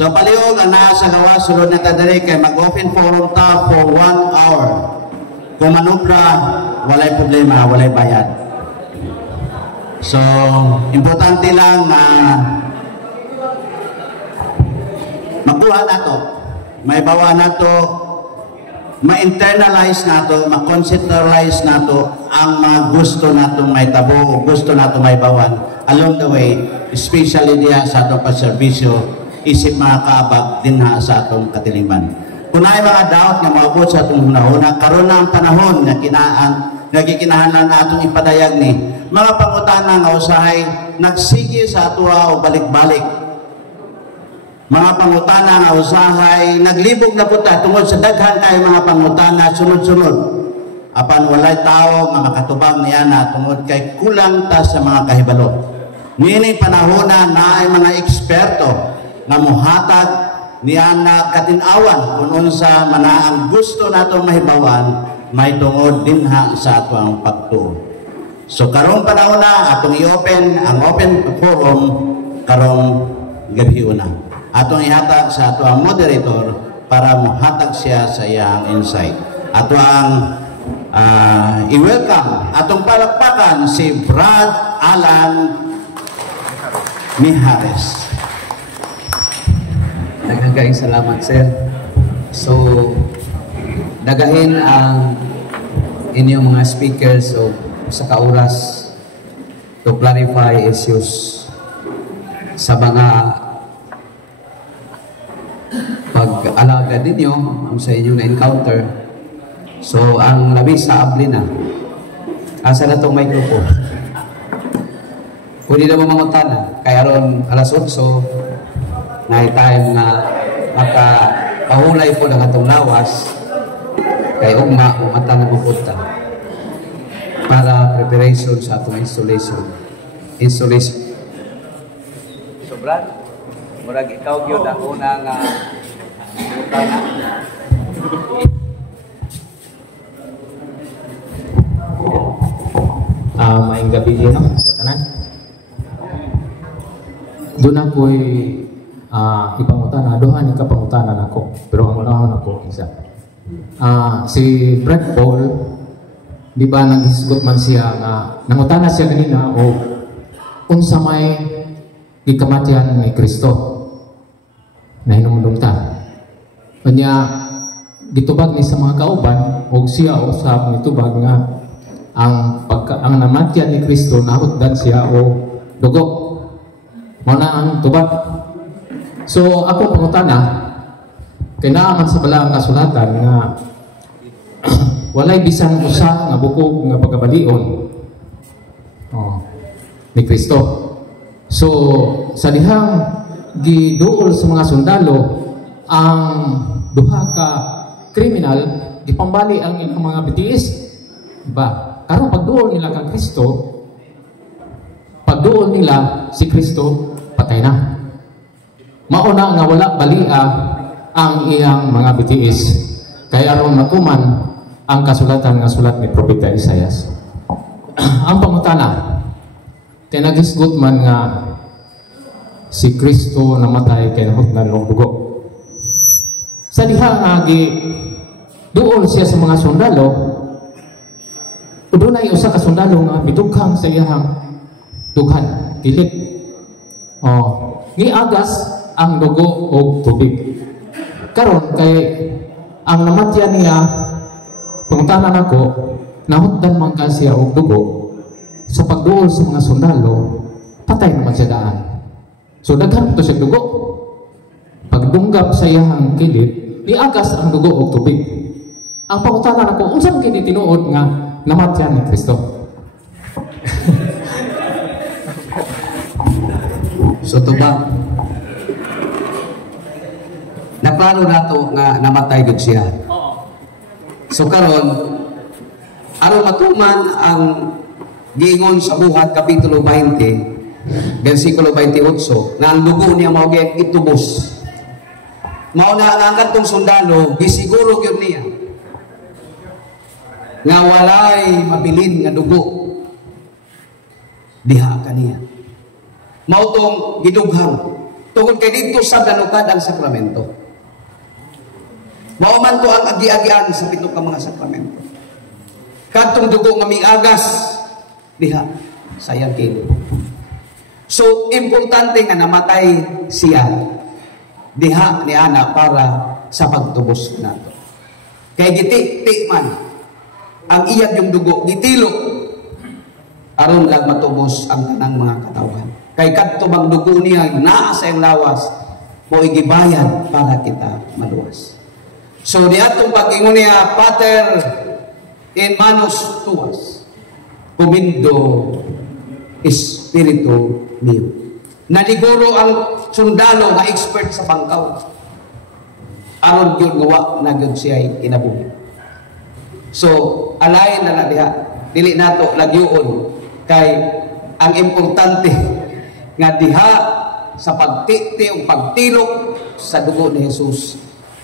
So palihog ang nasa gawa sulod na tadiri kay mag-open forum ta for 1 hour. Kung manubra, walay problema, walay bayad. So, importante lang na makuha na to, may bawa na to, ma-internalize na to, ma-conceptualize na to ang mga gusto na to may tabo o gusto na to may bawan along the way, especially diya sa atong pagserbisyo, isip mga kaabag din ha sa atong katilingban. Kung ay mga doubt nga maabot sa atong hunahuna, karon na ang panahon nga nagkikinahanglan na atong ipadayag ni mga pangutana nga usahay nagsige sa atua o balik-balik. Mga pangutana nga usahay naglibog na puta tungod sa daghan kay mga pangutana sunod-sunod. Apan walay tao nga makatubang niya na tungod kay kulang ta sa mga kahibalo. Nining panahona na ay mga eksperto nga muhatag niya na katinawan kung unsa man ang gusto nato mahibawan may tungod dinha sa ato ang pagtuo. So karong panahon na atong i-open ang open forum karong gabi una. Atong ihatag sa ato ang moderator para muhatag siya sa iyang insight. Ato ang i-welcome atong palakpakan si Brad Alan Mijares. Nagkakaing salamat, sir. So, dagahin ang inyong mga speakers so sa kauras to clarify issues sa mga pag-alaga ninyo sa inyong na-encounter. So, ang labis sa abli na. Asa na itong microphone? Pwede na mamangutana. Kaya ron alas 8, na time na makahulay po ng atong lawas kay ugma umata na mapunta para preparation sa atong installation. So Brad, murag ikaw gyud ang unang utana. Maayong gabi din sa tanan. Doon ako'y ipangutana, dohan yung kapangutanan ako. Pero ang unahon ako, isa. Si Brad Paul, di ba nag-hisgot man siya, nangutana siya kanina, o unsa may ikamatian ni Kristo na hinumdumta. Kanya, gitubag ni sa mga kauban, o siya usap nitubag nga, ang namatyan ni Kristo, nahutdan siya o dugo. Muna ang tubag. So, ako pangutana, kinaaman sa balang kasulatan nga walay bisan usa nga bukog nga pagkabalion ni Kristo. So, sa dihang giduol sa mga sundalo ang duha ka kriminal, gipambali ang ilang mga bitiis. Diba? Karon pagduol nila kang Kristo, pagduol nila si Kristo, patay na. Mauna nga wala balia ang iyang mga bitiis. Kaya aron matuman ang kasulatan nga sulat ni Propeta Isaias. Ang pangutana, tinagisgot man nga si Kristo namatay kay nahutdan ng dugo. Sa diha nga duol siya sa mga sundalo, dunay usa ka sundalo nga midughang sa iyang dughan, dilit. Giagas ang dugo o tubig. Karon kay ang namatyan niya, pangutanan ako, nahutdan man ka siya og dugo, sa pagduol sa mga sundalo, patay naman siya daan. So daghan to siya dugo. Pagdunggap sa iyang kilid, niagas ang dugo og tubig. Ang pangutanan ako, unsa man kini tinuod nga namatyan ni Kristo? So tuba, naklaro na to nga namatay gud siya. So karon, aron matuman ang giingon sa Buhat Kapitulo 20, versikulo 28, na ang dugo niya mao gyud itubos. Mao na ang katong sundalo, gisiguro gyud niya nga walay mabilin nga dugo diha kaniya. Mao tong gidughang Tungod kay dito sa dalukad ang sakramento. Mao man to ang agi-agian sa pito ka mga sakramento. Kadtong dugo nga miagas diha sayang kini. So importante nga namatay siya diha ni ana para sa pagtubos nato. Kay giti man ang iyag yung dugo gitilok aron lang matubos ang tanang mga katawan. Kay kadto bang dugo niya naa sa iyang lawas mo igibayad para kita maluwas. So di atong pag-ingon niya, Pater in manos tuas, kumindo Espiritu mio. Naliguro ang sundalo nga expert sa bangkaw. Aron yun gawa na yun siya inabuhi. So, alayin na diha. Dili nato lagyoon kay ang importante nga diha sa pagtiti o pagtilok sa dugo ni Jesus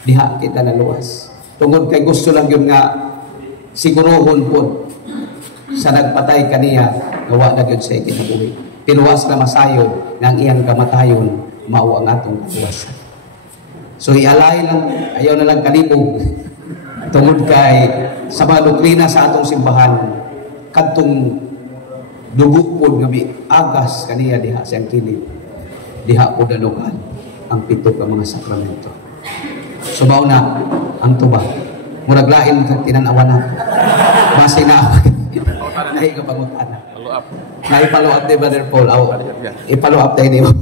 diha kita naluwas. Tungod kay gusto lang yun nga sigurohon po sa nagpatay kaniya gawa na yun siya kinabuhi. Pinuwas na masayo ng iyang kamatayon mao ang atong kaluwasan. So ialay lang, ayaw na lang kalibog tungod kay sa mga doktrina sa atong simbahan kadtong dugo po nga agas kaniya diha siyang kilid diha po dalugan ang pito ka mga sakramento. So mao na ang tuba murag lain kag tinan-awan na base na ay kapangutan na i-follow up ni Brother Paul i-follow up tayo niyo.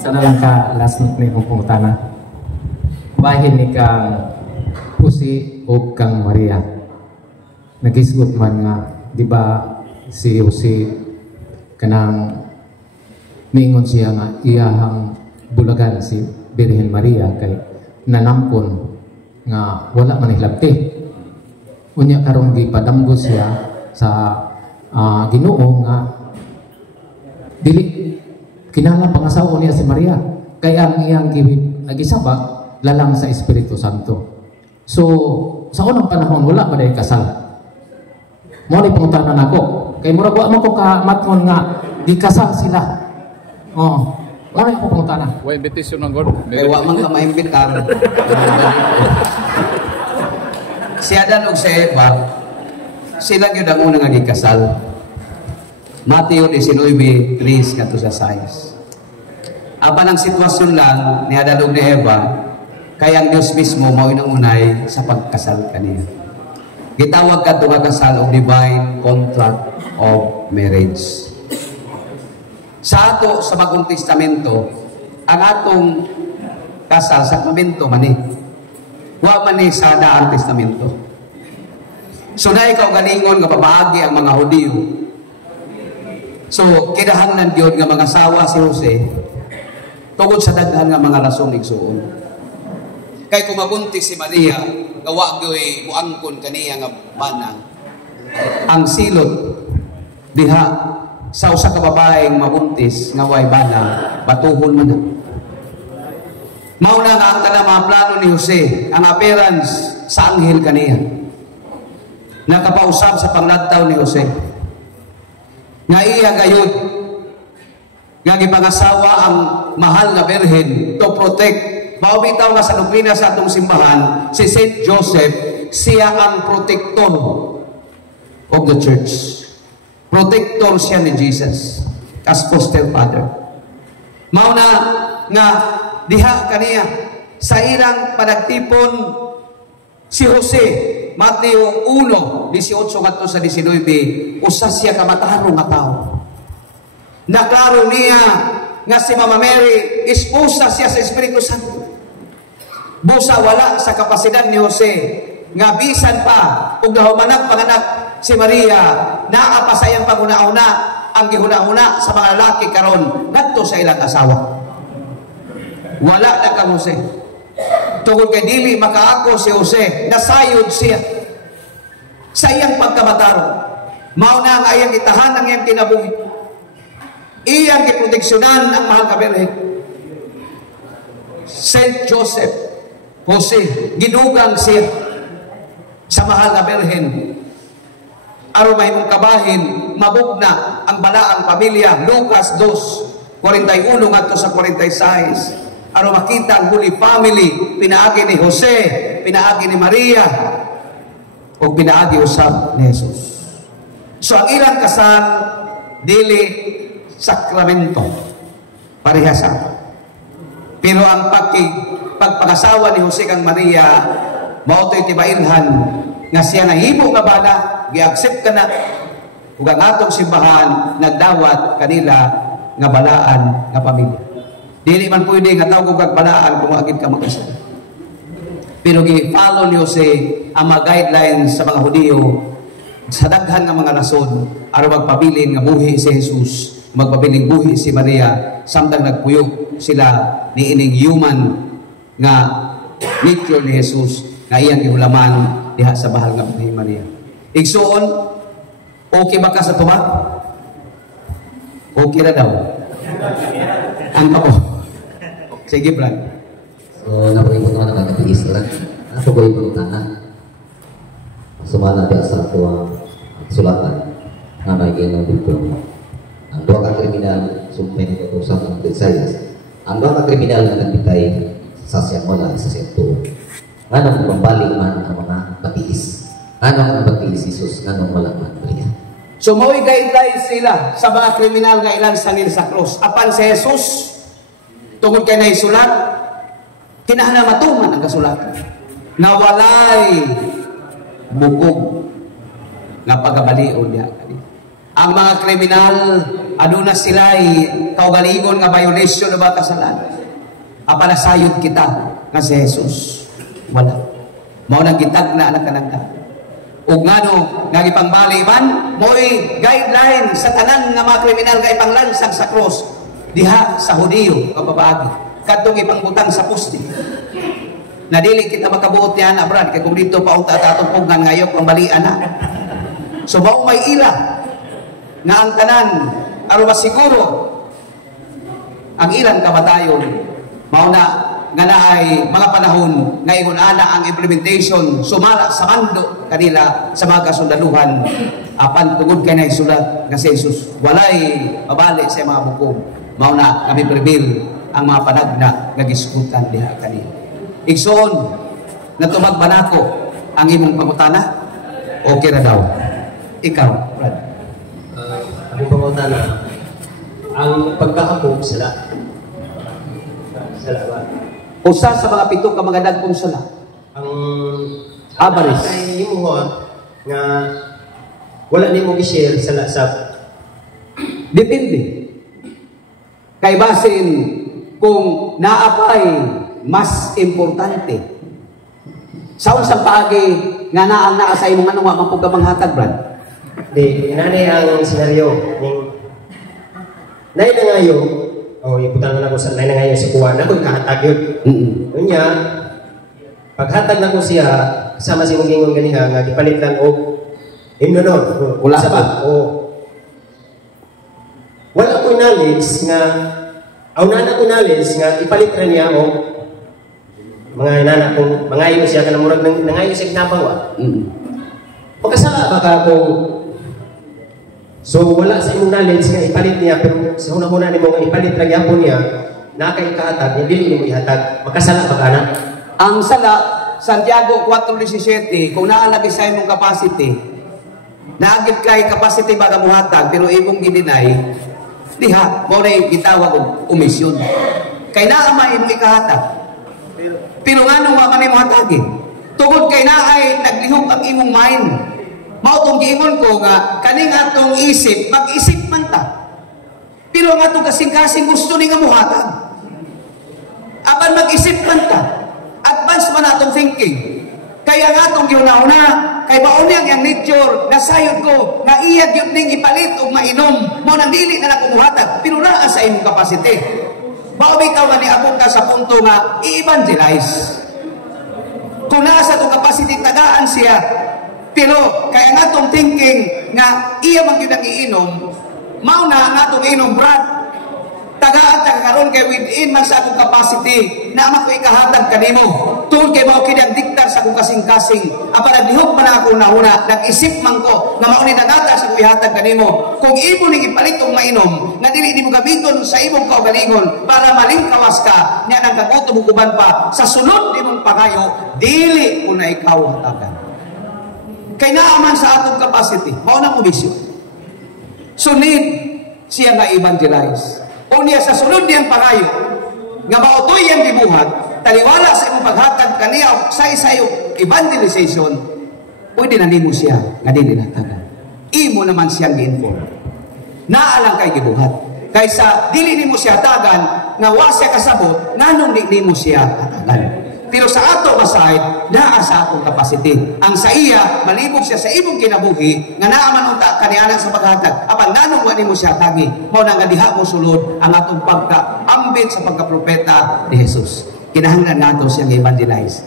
Isa na lang ka last note ni kong pangutana. Bahin ni kang Jose o kang Maria. Nagisgot man nga, di ba si Jose kanang mingon siya nga iyahang bulagan si Birhen Maria kay nanampon nga wala man hilabti. Unya karong gipadamgo siya sa Ginoo nga dili kinala pangasawa niya si Maria kaya ang iyang gisabak lalang sa Espiritu Santo. So sa unang panahon wala pa day kasal. Mo ni pangutanan nako kay murag wa mo ko ka matron nga gikasal sila. Wala ko pangutanan. Wa invitation ng God. Kay wa man ka maimbitar. Si Adan ug si Eva sila gyud ang unang gikasal. Mateo 19:3 kadto sa 6. Apan ang sitwasyon lang ni Adan ug ni Eva kay ang Dios mismo mao unay sa pagkasal kaniya. Gitawag kadto nga kasal og divine contract of marriage. Sa ato sa Bagong Testamento, ang atong kasal sakramento man ni. Wa man ni sa Daang Testamento. So na ikaw galingon nga pabaagi ang mga Hudiyo. So kinahanglan gyud nga mga asawa si Jose tungod sa daghan nga mga rason igsuon. Kay kung mabuntis si Maria, gawa gyoy muangkon kaniya nga manang. Ang silot diha sa usa ka babaeng mabuntis nga way bana, batuhon man na. Mao na nga ang tanang mga plano ni Jose, ang appearance sa anghel kaniya. Nakapausap sa pangladtaw ni Jose. Nga iya gayud nga gipangasawa ang mahal nga birhen to protect. Maubitaw nga sa doktrina sa atong simbahan, si Saint Joseph, siya ang protector of the church. Protector siya ni Jesus as foster father. Mauna nga diha kaniya sa ilang panagtipon si Jose, Mateo 1:18 ngadto sa 19, usa siya ka matarong nga tawo. Naklaro niya nga si Mama Mary esposa siya sa Espiritu Santo. Busa wala sa kapasidad ni Jose nga bisan pa ug nahumanag panganak si Maria naa pa sa iyang panguna-una ang gihuna-una sa mga lalaki karon ngadto sa ilang asawa. Wala na kang Jose. Tungod kay dili makaako si Jose, nasayod siya sa iyang pagkamataro. Mao na nga iyang itahan ang iyang kinabuhi. Iyang giproteksyonan ang mahal ka Birhen. Saint Joseph, Jose, ginugang siya sa mahal ka Birhen. aron mahimong kabahin mabugna ang balaang pamilya. Lucas 2:41 ngadto sa 46. Aron makita ang Holy Family, pinaagi ni Jose, pinaagi ni Maria, o pinaagi usab ni Jesus. So ang ilang kasal dili sakramento, parehasa. Pero ang pagpakasawa ni Jose kang Maria, mao to'y tibailhan nga siya nahimo nga bala, gi-accept ka na, ug ang atong simbahan nagdawat kanila nga balaan nga pamilya. Dili man pwede nga tawag kag balaan kung agid ka magkasal. Pero gi-follow ni Jose ang mga guidelines sa mga Hudiyo sa daghan nga mga rason aron magpabilin nga buhi si Jesus, magpabiling buhi si Maria, samtang nagpuyo sila ni ining human nga nature ni Jesus nga iyang gihulaman diha sa bahal nga buhi Maria. Igsuon, okay ba ka sa tuwa? Okay na daw. Ang ako. Sige, Brad. So, napag-ipot naman ang katiis na lang. Ako ko yung na sumala di sa tuwang sulatan na may ganang dito. Ang dua ka kriminal, sumpin ko sa mga desires. Ang dua ka kriminal na nagpitay sa siyang wala, sa siyang tuwa. Anong pambalik man ang mga patiis? Anong patiis Jesus? Anong walang man Maria? So, maway guidelines sila sa mga kriminal nga ilan sa nila sa cross. Apan si Jesus, tungkol kay na isulat, kinahanglan matuman ang kasulatan. Nawalay bukog nga pagabalion niya. Ang mga kriminal, aduna sila'y kaugalingon nga violation ng mga kasalanan. Apanasayod kita nga si Jesus. Wala. Mao nang gitagna na kanang ug ngano nga gipangbali man mo'y guideline sa tanan nga mga kriminal nga ipanglansag sa cross diha sa Hudiyo kababaagi kadtong ipangbutang sa poste na dili kita makabuot niya na brad kay kung dito pa unta atong pugngan ngayok pangbalian na. So mao may ila nga ang tanan aron masiguro ang ilang kamatayon mao na nga naay mga panahon nga ingon ana ang implementation sumala sa mando kanila sa mga kasundaluhan apan tungod kay nay sulat nga si Jesus walay mabali sa mga bukog mao na kami prevail ang mga panagna nga giskutan diha kanila. Igsoon natubag ba nako ang imong pangutana? Okay ra daw. Ikaw, Brad. Ang pangutana ang pagkakapog sala ba? Usa sa mga pito ka mga dagkong sala. Ang Abaris. Ay mo nga wala nimo gi-share sala sa depende. Kay basin kung naapay mas importante. Sa unsang paagi nga naang naa sa imong ano nga mapugka manghatag Brad. Di inani ang senaryo ning nay na ngayo iputan na ko sa nay na ngayo si kuwan ako kahatag yun. Unya paghatag na ko siya sama si mong ingon ganiha nga gipalit lang og himno wala sa ba wala ko knowledge nga na ko knowledge nga ipalit ra niya og mga inana kung mangayo siya kanang murag nangayo siya ginabawa. Pagkasala ba ka kung so wala sa imong knowledge nga ipalit niya pero sa una-una nimo nga ipalit ra gyapon niya nakay kahatag dili nimo ihatag makasala ba kana? Ang sala Santiago 4:17 kung naalagi sa imong capacity naagit kay capacity ba ka muhatag pero imong gidinay diha mo na gitawag og omisyon kay naa man imong ikahatag pero ngano wa man imong hatagin tungod kay naay naglihok ang imong mind. Mao tong giingon ko nga kaning atong isip mag-isip man ta. Pero ang atong kasing-kasing gusto ni nga muhatag. Apan mag-isip man ta. Advance man atong thinking. Kaya nga atong giuna-una kay mauni ang nature nasayod ko nga iya gyud ning ipalit og mainom mo nang dili na lang muhatag pero naa sa imong capacity. Mao bitaw nga ni abot ka sa punto nga i-evangelize. Kung naa sa atong capacity tagaan siya pero kaya nga itong thinking nga iya man yun ang iinom mao na ang atong inom Brad tagaan karon kay within man sa akong capacity na ako ikahatag kanimo tungod kay mao kini ang diktar sa akong kasing-kasing. Apa naglihok man ako una, nag-isip man ko nga mauni nagata sa kuihatag kanimo. Kung imo ning ipalit og mainom, nga dili nimo gamiton sa imong kaugalingon para malingkawas ka, nya nagkagutom og uban pa sa sunod nimong pagayo, dili ko na ikaw hatagan. Kay naaman sa atong capacity, mao na mo bisyo. So need siya nga evangelize. O niya sa sunod niyang pagayo, nga mautoy yang gibuhat, taliwala sa imong paghatag kaniya sa isayong evangelization, pwede na nimo siya nga dili natagan. Imo naman siyang gi-inform. Naalang kay gibuhat. Kaysa dili nimo siya hatagan, nga wa siya kasabot, nganong di nimo siya hatagan. Pero sa ato masayad, naa sa atong capacity. Ang sa iya, malibog siya sa imong kinabuhi, nga naaman unta kaniana sa paghatag. Apan nanong wa nimo siya tagi, mao na nga diha mo sulod ang atong pagkaambit sa pagkapropeta ni Jesus. Kinahanglan nato siyang evangelize.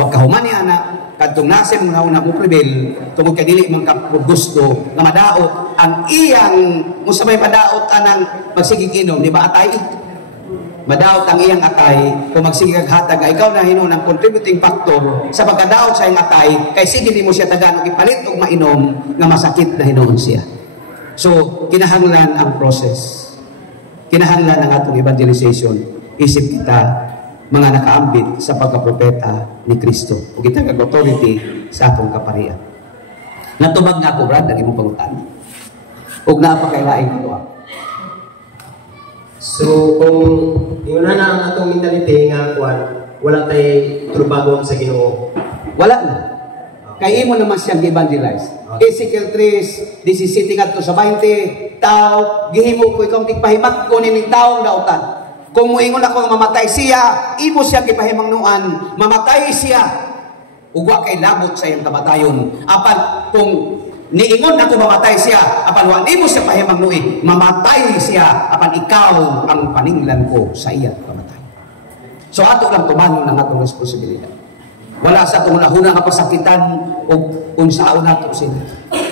Wa kahuman ni ana kadtong nasa mga una mo prevail tungod kay dili man ka gusto nga madaot ang iyang musabay madaot anang magsigig inom, di ba atay? Madaot ang iyang atay kung magsigig hatag, ikaw na hinon ang contributing factor sa pagkadaot sa iyang atay, kay sige di mo siya tagaan ipalit og mainom nga masakit na hinoon siya. So, kinahanglan ang process. Kinahanglan ang atong evangelization. Isip kita, mga nakaambit sa pagkapropeta ni Kristo. O kita kag-authority sa atong kaparian. Natubag nga ako, Brad, lagi mo pangutan. Huwag na pa kailaing ito. So, kung yun na ang atong mentality nga kuwan, wala tayo trubagong sa Ginoo. Wala na. Kaya mo naman siyang evangelize. Ezekiel 3, 17 nga sa 20, tao, gihimo ko ikaw tigpahimat ko ning taong dautan. Kung muingon ako mamatay siya, imo siyang gipahimangnuan, mamatay siya. Ugwa kay labot sa iyang kamatayon. Apan kung niingon ako mamatay siya, apan wa nimo siya pahimangnuin, mamatay siya, apan ikaw ang paninglan ko sa iyang kamatay. So ato lang tumanon ang atong responsibilidad. Wala sa itong lahuna nga pasakitan o unsaon nato sila.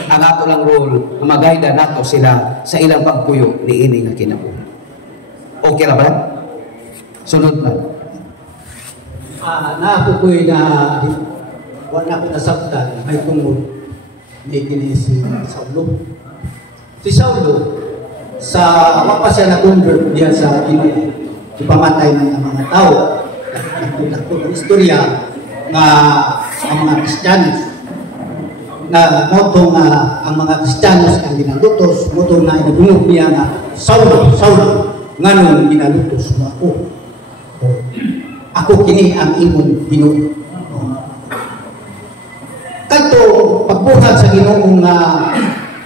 Ang ato lang role, magayda nato sila sa ilang pagpuyo ni ini nga kinabuhi. Okay na ba? Sunod na. Naako ko'y na wala ko nasabtan ay tungod ni kini si Saulo. Si Saulo, sa wapa siya na-convert diyan sa ipamatay ng mga tao. Nakita istorya nga ang mga Kristiyanos na moto nga ang mga Kristiyanos ang ginalutos, moto na inabungog niya nga Saulo, Saulo, nganong ginalutos mo ako. Ako kini ang imong Ginoo. Kanto pagbuhat sa Ginoo nga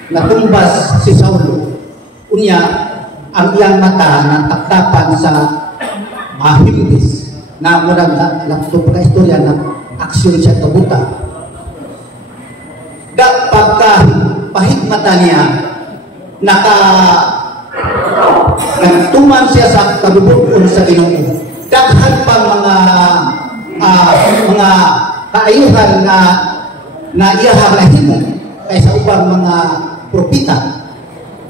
natumbas si Saulo, unya ang iyang mata na taktapan sa mahimbis na murag lakto pa istorya na aksyon siya tabuta. Pagka pahigmata niya, nagtuman siya sa kabubukon sa Ginoo. Daghan pang mga kaayuhan na iyahang nahimo kaysa ubang mga propita.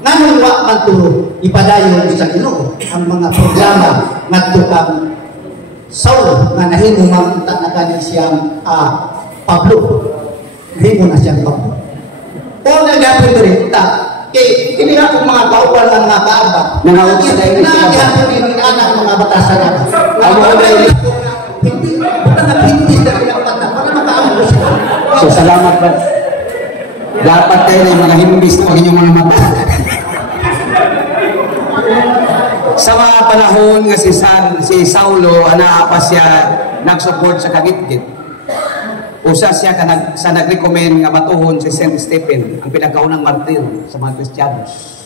Nganong wa man to ipadayon sa Ginoo ang mga programa ngadto kang Saulo nga nahimo man na kani siyang Pablo. Nahimo na siyang Pablo. O nagapon diri ta kay kini ako mga kauban ang mga kaaba. Nangawag sa dahil ng anak mga batasan na. Hindi na pinapata para makaamo siya. So salamat ba? Dapat tayo ng mga himbis na inyong mga mata. Sa mga panahon nga si Saulo, pa siya nag-support sa kagitgit. Usa siya sa nag-recommend nga matuhon si Saint Stephen, ang pinakaunang martir sa mga Kristiyanos.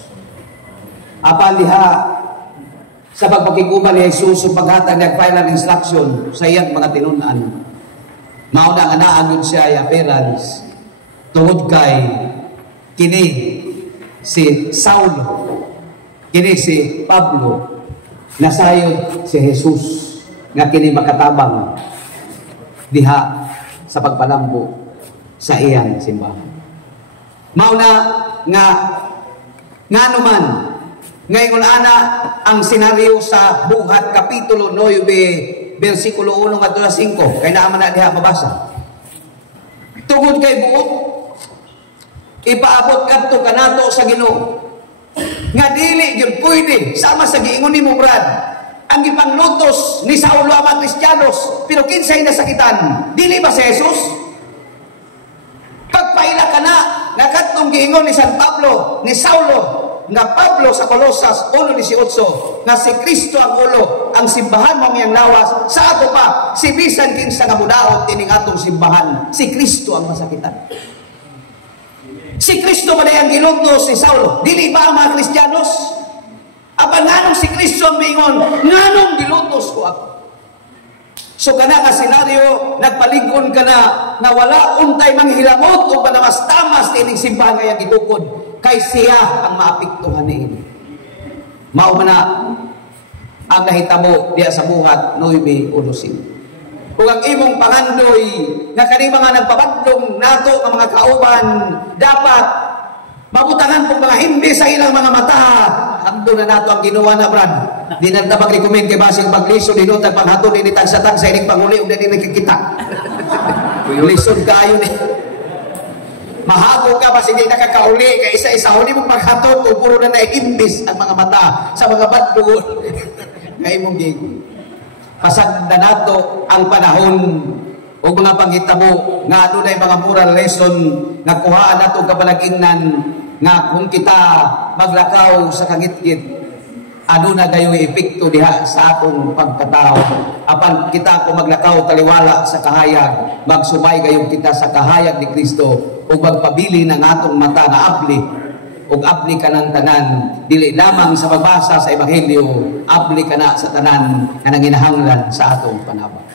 Apan diha, sa pagpakiguban ni Jesus, sa paghatag nag-final instruction sa iyang mga tinunan, mauna nga naagod siya ay appearance, tungod kay kini si Saulo, kini si Pablo, nasayod si Jesus, nga kini makatabang diha sa pagpalambo sa iyang simbahan. Mauna nga naman ngayon ana ang senaryo sa Buhat Kapitulo 9 versikulo 1 at 5 kay naaman na diha mabasa. Tungod kay buot, ipaabot kadto kanato sa Ginoo. Nga dili gyud pwede sama sa giingon nimo Brad. Ang ipanglutos ni Saulo ang mga Kristiyanos, pero kinsay nasakitan? Dili ba si Jesus? Pagpaila ka na, nakatong giingon ni San Pablo, ni Saulo, nga Pablo sa Colosas 1:18, nga si Kristo ang ulo, ang simbahan mo ngayang lawas, sa ako pa, si bisan kinsa nga mudaot tining atong simbahan, si Kristo ang masakitan. Si Kristo ba ang gilutos ni Saulo? Dili ba ang mga Kristiyanos? Aba nganong si Kristo ang mingon, nganong gilutos ko ako? So kana nga senaryo, nagpaligkon ka na wala untay manghilamot o panamastamas tining simbahan ngayang gitukod, kay siya ang maapektuhan niini. Mao man na ang nahitabo diya sa buhat 9:11. Kung ang imong pangandoy nga kani mga nagpabadlong nato nga mga kauban dapat mabutangan pong mga hindi sa ilang mga mata. Hamdo na nato ang ginawa na Brad. Di na mag-recommend kay basing pagliso ni Notag panghatod ni tag-satag sa ining panguli o dili nakikita. Lisod kayo ni. Mahabo ka ba hindi nakakauli kay isa-isa huli mong maghatod o puro na naiimbis ang mga mata sa mga badlong. Ngay mong gig. Pasag na nato ang panahon o mga panghitabo nga adunay mga moral lesson nga kuhaan nato kabalagingnan nga kung kita maglakaw sa kagitgit aduna dayoy epekto diha sa atong pagkatao. Apan kita kung maglakaw taliwala sa kahayag, magsubay gayong kita sa kahayag ni Kristo ug magpabili ng atong mata na abli ug abli ka ng tanan, dili lamang sa magbasa sa ebanghelyo, abli ka na sa tanan nga nanginahanglan sa atong panabang.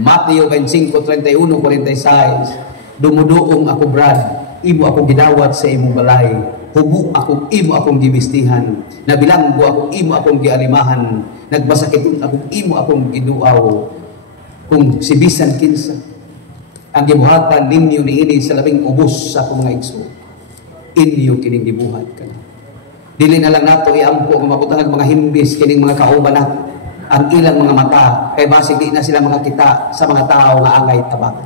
Mateo 25:31-46, dumuduong ako Brad, imo akong gidawat sa imong balay, hubo ako, imo akong gibistihan, nabilanggo ako, imo akong gialimahan, nagbasakit ako, imo akong giduaw, kung si bisan kinsa ang gibuhatan ninyo niini sa labing ubos sa akong mga igsoon, inyo kining gibuhat ka na. Dili na lang nato iampo ang mabutangan mga himbis kining mga kauban nato ang ilang mga mata kay basig di na sila mga kita sa mga tao nga angay tabang.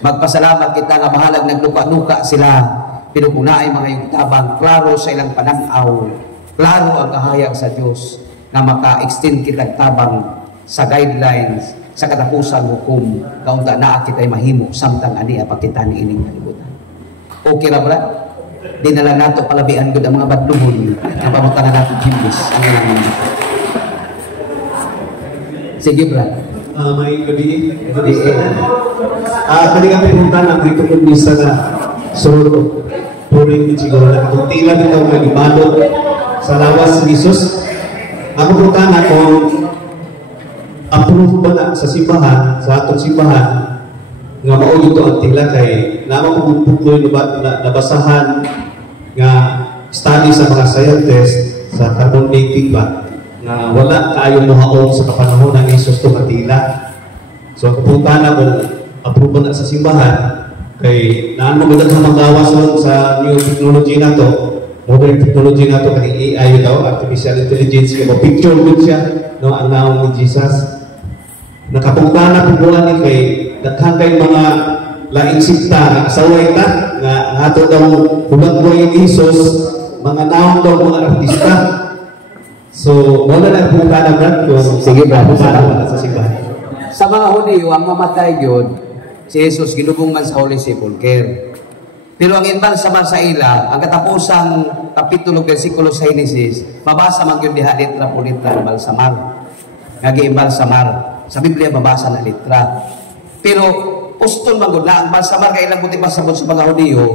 Magpasalamat kita nga bahalag nagluka-luka sila, pero kung naay mga yung tabang klaro sa ilang pananaw, klaro ang kahayag sa Dios nga maka-extend kita tabang sa guidelines sa katapusan hukom kaunta naa kitay mahimo samtang aniya pakita ni ining kalibutan. Okay ra Brad? Di na lang nato palabian gud ang mga badlungon nga pamutangan nato himbis ang ilang mga. Sige Brad. May gabi. Kali kami punta na dito kung bisa na solo. Puring ni siguro na kung tila nito nga gibalot sa lawas ni Jesus. Ako punta na kung approve ba na sa simbahan, sa atong simbahan, nga mao dito ang tila kay naman kung pukloy nabasahan nga study sa mga scientist sa carbon dating ba na wala kayo muhaon sa kapanahon ng Jesus to katila. So kapunta na kung approve na sa simbahan kay naan mo gud ang magawas sa new technology na to, modern technology na to kani AI daw, artificial intelligence kay picture gud siya no ang naong ni Jesus. Nakapunta na pubuan ni kay daghan kay mga laing sikta nga asaway ta nga ato daw hulagboy ni Jesus, mga naong daw mga artista. So, wala na punta na Brad kung sige Brad, sa simbahan. Sa mga Hudiyo, ang mamatay yun, si Jesus ginubong man sa Holy Sepulchre. Pero ang imbalsamar sa ila, ang katapusang kapitulo versikulo sa Genesis, mabasa man yun diha litra po litra ng balsamar. Nag-iimbalsamar. Sa Biblia, mabasa na litra. Pero, pustol man gud na ang balsamar kay ilang buti pasabot sa mga Hudiyo,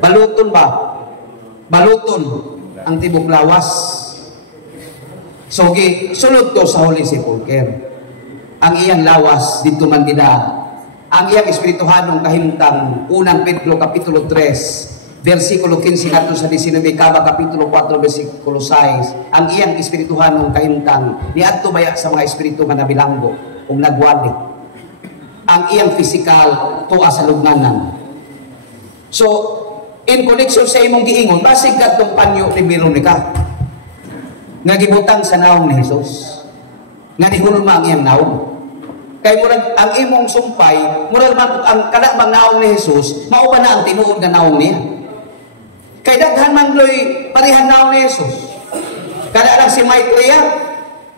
baluton ba? Baluton ang tibok lawas. So, sulod ko sa Holy Sepulchre. Ang iyang lawas, dito man gina. Ang iyang espirituhanong kahimtang, unang Pedro, kapitulo 3, versikulo 15, nato sa 19, kapitulo 4, versikulo 6, ang iyang espirituhanong kahimtang, niadto baya sa mga espiritu nga nabilanggo, o nagwali. Ang iyang physical, tuwa sa lugnanan. So, in connection sa imong giingon, basig ka itong panyo ni Veronica, nga gibutang sa naong ni Jesus, nga nihulma ang iyang naong. Kay murag ang imong sumpay, murag man ang kanang naong ni Jesus, mao ba na ang tinuod nga naong niya. Kay daghan man loy parihan naong ni Jesus. Kada lang si Maitreya,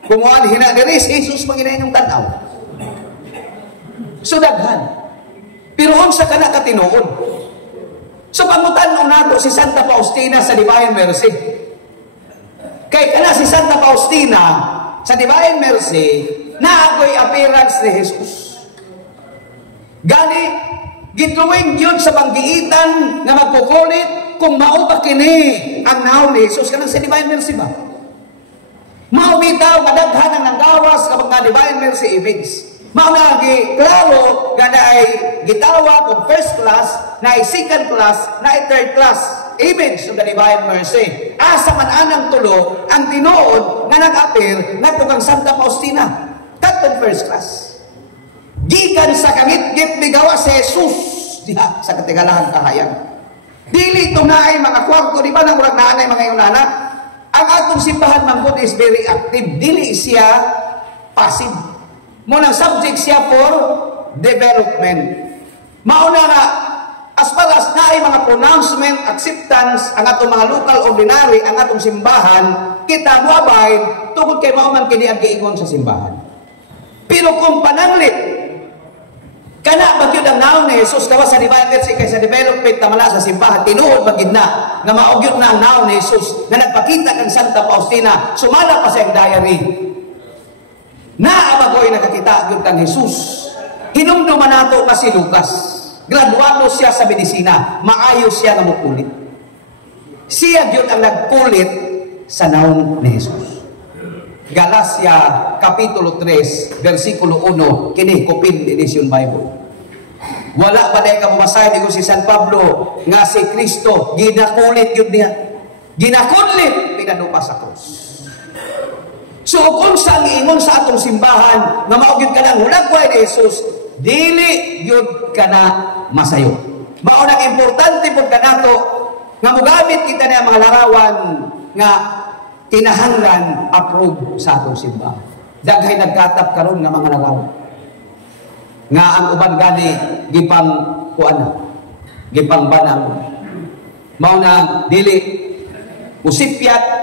kumuha hina diri si Jesus manginainom tan-aw. So daghan. Pero unsa kana ka tinuod? So pangutan-on nato si Santa Faustina sa Divine Mercy. Kay kana si Santa Faustina sa Divine Mercy, naagoy appearance ni Jesus. Gani, gitluwing yun sa panggiitan na magkukulit kung mao ba kini ang naon ni Jesus kanang sa Divine Mercy ba? Mao bitaw madaghan ang nanggawas kapag nga Divine Mercy events. Mao na klaro nga naay gitawag og first class, naay second class, naay third class events of the Divine Mercy. Asa man anang tulo ang tinuod nga nag-appear nagtugang Santa Faustina. Katong first class. Gikan sa kangit-git bigawa si Jesus diha sa katigalahan kahayan. Dili ito na ay mga kwarto, di ba nang murag naanay mga yunana? Ang atong simbahan mangkod is very active. Dili siya passive. Munang subject siya for development. Mauna nga, as far as na ay mga pronouncement, acceptance, ang atong mga local ordinary, ang atong simbahan, kita muabay, tungkol kay mauman kini ang giingon sa simbahan. Pero kung pananglit, kana bagyod ang naon ni Jesus kawas sa Divine Mercy kay sa development tamala sa simbahan, tinuod bagid na nga maugyod na ang naon ni Jesus na nagpakita kang Santa Faustina, sumala pa sa iyang diary. Naabagoy nakakita gyud kang Jesus. Hinumduman nato nga si Lucas. Graduado siya sa medisina, maayo siya nga mukulit. Siya gyud ang nagkulit sa naon ni Jesus. Galacia Kapitulo 3 versikulo 1 kini Kopin Edition Bible. Wala pa day ka mamasay ni si San Pablo nga si Kristo ginakulit yun niya. Ginakulit pinadupa sa krus. So kung sa ingon sa atong simbahan nga mao gyud ka nang hulagway ni Jesus, dili gyud ka na masayo. Mao nang importante pud kanato nga mogamit kita na mga larawan nga kinahanglan approve sa atong simbahan. Daghay nagkatap karon nga mga larawan. Nga ang uban gani gipang kuana, gipang banang. Mao na dili usipyat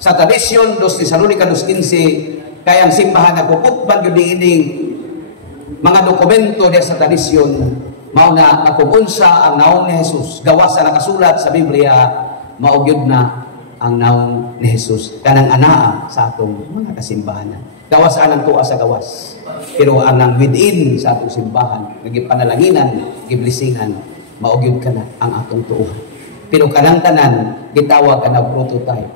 sa tradisyon 2 Tesalonica 2:15 kay ang simbahan nagpupukbag gyud ining mga dokumento diya sa tradisyon. Mao na kung unsa ang naong ni Jesus gawas sa nakasulat sa Biblia, mao gyud na ang naong ni Jesus kanang anaa sa atong mga kasimbahanan. Gawas anang tuwa sa gawas. Pero ang nang within sa atong simbahan, nagipanalaginan, giblisingan, maugyod ka na ang atong tuuhan. Pero kanang tanan, gitawag ka na prototype.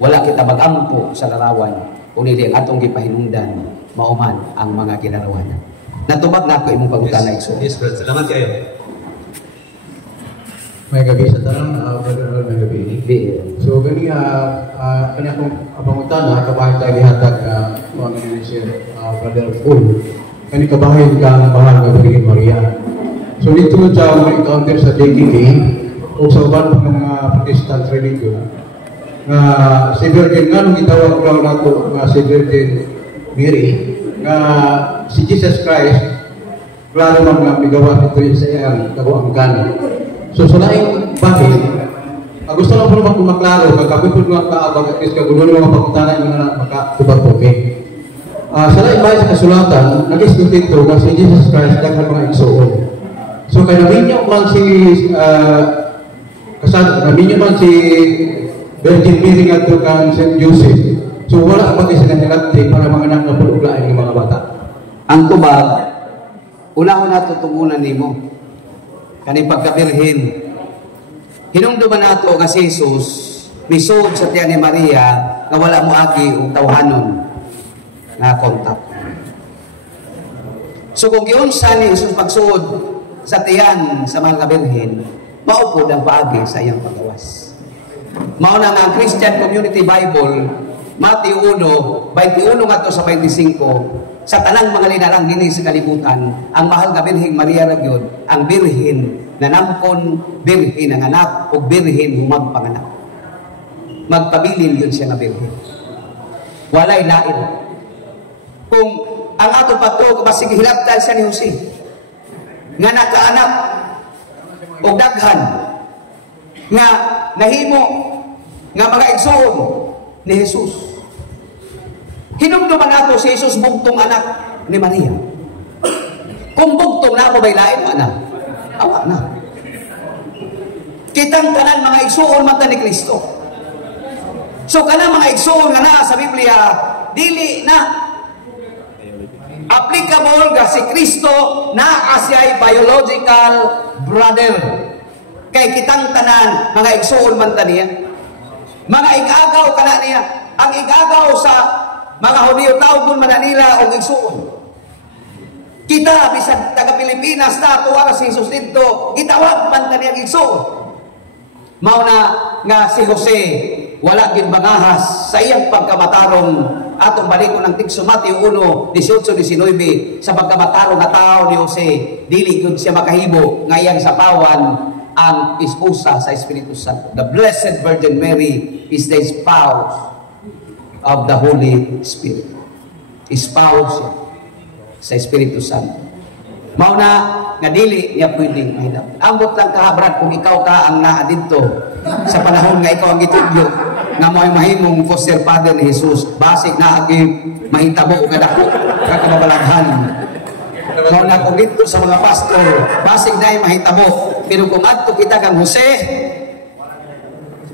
Wala kita magampo sa larawan, kundi ang atong gipahinungdan, mauman ang mga kinarawanan. Natubag na ako imong pangutana. Yes, brother. Salamat kayo. May gabi sa tanang, brother, may gabi. So, gani, kanya kong pangutana, kabahay tayo lihatag mga siya, brother Paul. Kani kabahay ka ng bahal ng Virgin Maria. So, dito sa mga encounter sa DKD, o sa uban ng mga Protestant religion, nga si Virgin, nga nung itawag lang nato nga si Virgin Mary, nga si Jesus Christ, klaro man nga migawa ito sa iyang kabuang kanan. So sa laing bahin, gusto lang po naman kung maklaro, pagkakipod mga kaabag at least kagulo mga pagkutanan yung na makatubag-tubig. Sa laing bahin sa kasulatan, nag-isip dito na si Jesus Christ daghan mga igsoon. So kaya naminyo man si naminyo man si Virgin Mary nga ito kang St. Joseph. So wala pa kayo sa kanilati para mga anak na puluglain ng mga bata. Ang tubag, una-una tutungunan nimo. Kani pagkabirhin, hinungduman nato nga si Jesus, misod sa tiyan ni Maria, nga wala mo agi o tawhanon na kontak. So kung giunsa ni Jesus pagsuod sa tiyan sa mga kabirhin, maupod ang paagi sa iyang paggawas. Mauna nga ang Christian Community Bible, Matthew 1, 21 nga to sa 25, sa tanang mga linarang gini sa kalibutan, ang mahal nga Birheng Maria ragyod, ang birhin na nampon, birhin ang anak, o birhin humagpanganak. Magpabilin yun siya na birhin. Walay lain. Kung ang atong pagtuo basig hilabtan siya ni Jose nga nakaanak og daghan nga nahimo nga mga igsoon ni Jesus. Hinumduman nato si Jesus bugtong anak ni Maria. Kung bugtong na ako baylain mo na, awa na. Kitang tanan mga igsoon mata ni Kristo. So kana mga igsoon nga na sa Biblia, dili na applicable ga si Kristo na asiyay biological brother. Kay kitang tanan mga igsoon man ta niya. Mga igagaw kana niya. Ang igagaw sa mga Hudiyo tawgon man nila og igsoon. Kita bisag taga Pilipinas ta tuwa si Jesus dito, gitawag man ta niya igsoon. Mao na nga si Jose wala gid bangahas sa iyang pagkamatarong atong balikon ng tigso Mateo 1:18-19 sa pagkamatarong nga tao ni Jose dili gud siya makahibo nga iyang sapawan ang esposa sa Espiritu Santo. The Blessed Virgin Mary is the spouse of the Holy Spirit. Spouse sa Espiritu Santo. Mao na nga dili niya pwedeng mahidap. Ambot lang kahabrad kung ikaw ka ang naa dito sa panahon nga ikaw ang gitudyo nga mo'y mahimong foster father ni Jesus. Basig na agi mahitabo nga dako kakababalaghan. Mao na kung dito sa mga pastor, basig na ay mahitabo. Pero kung adto kita kang Jose,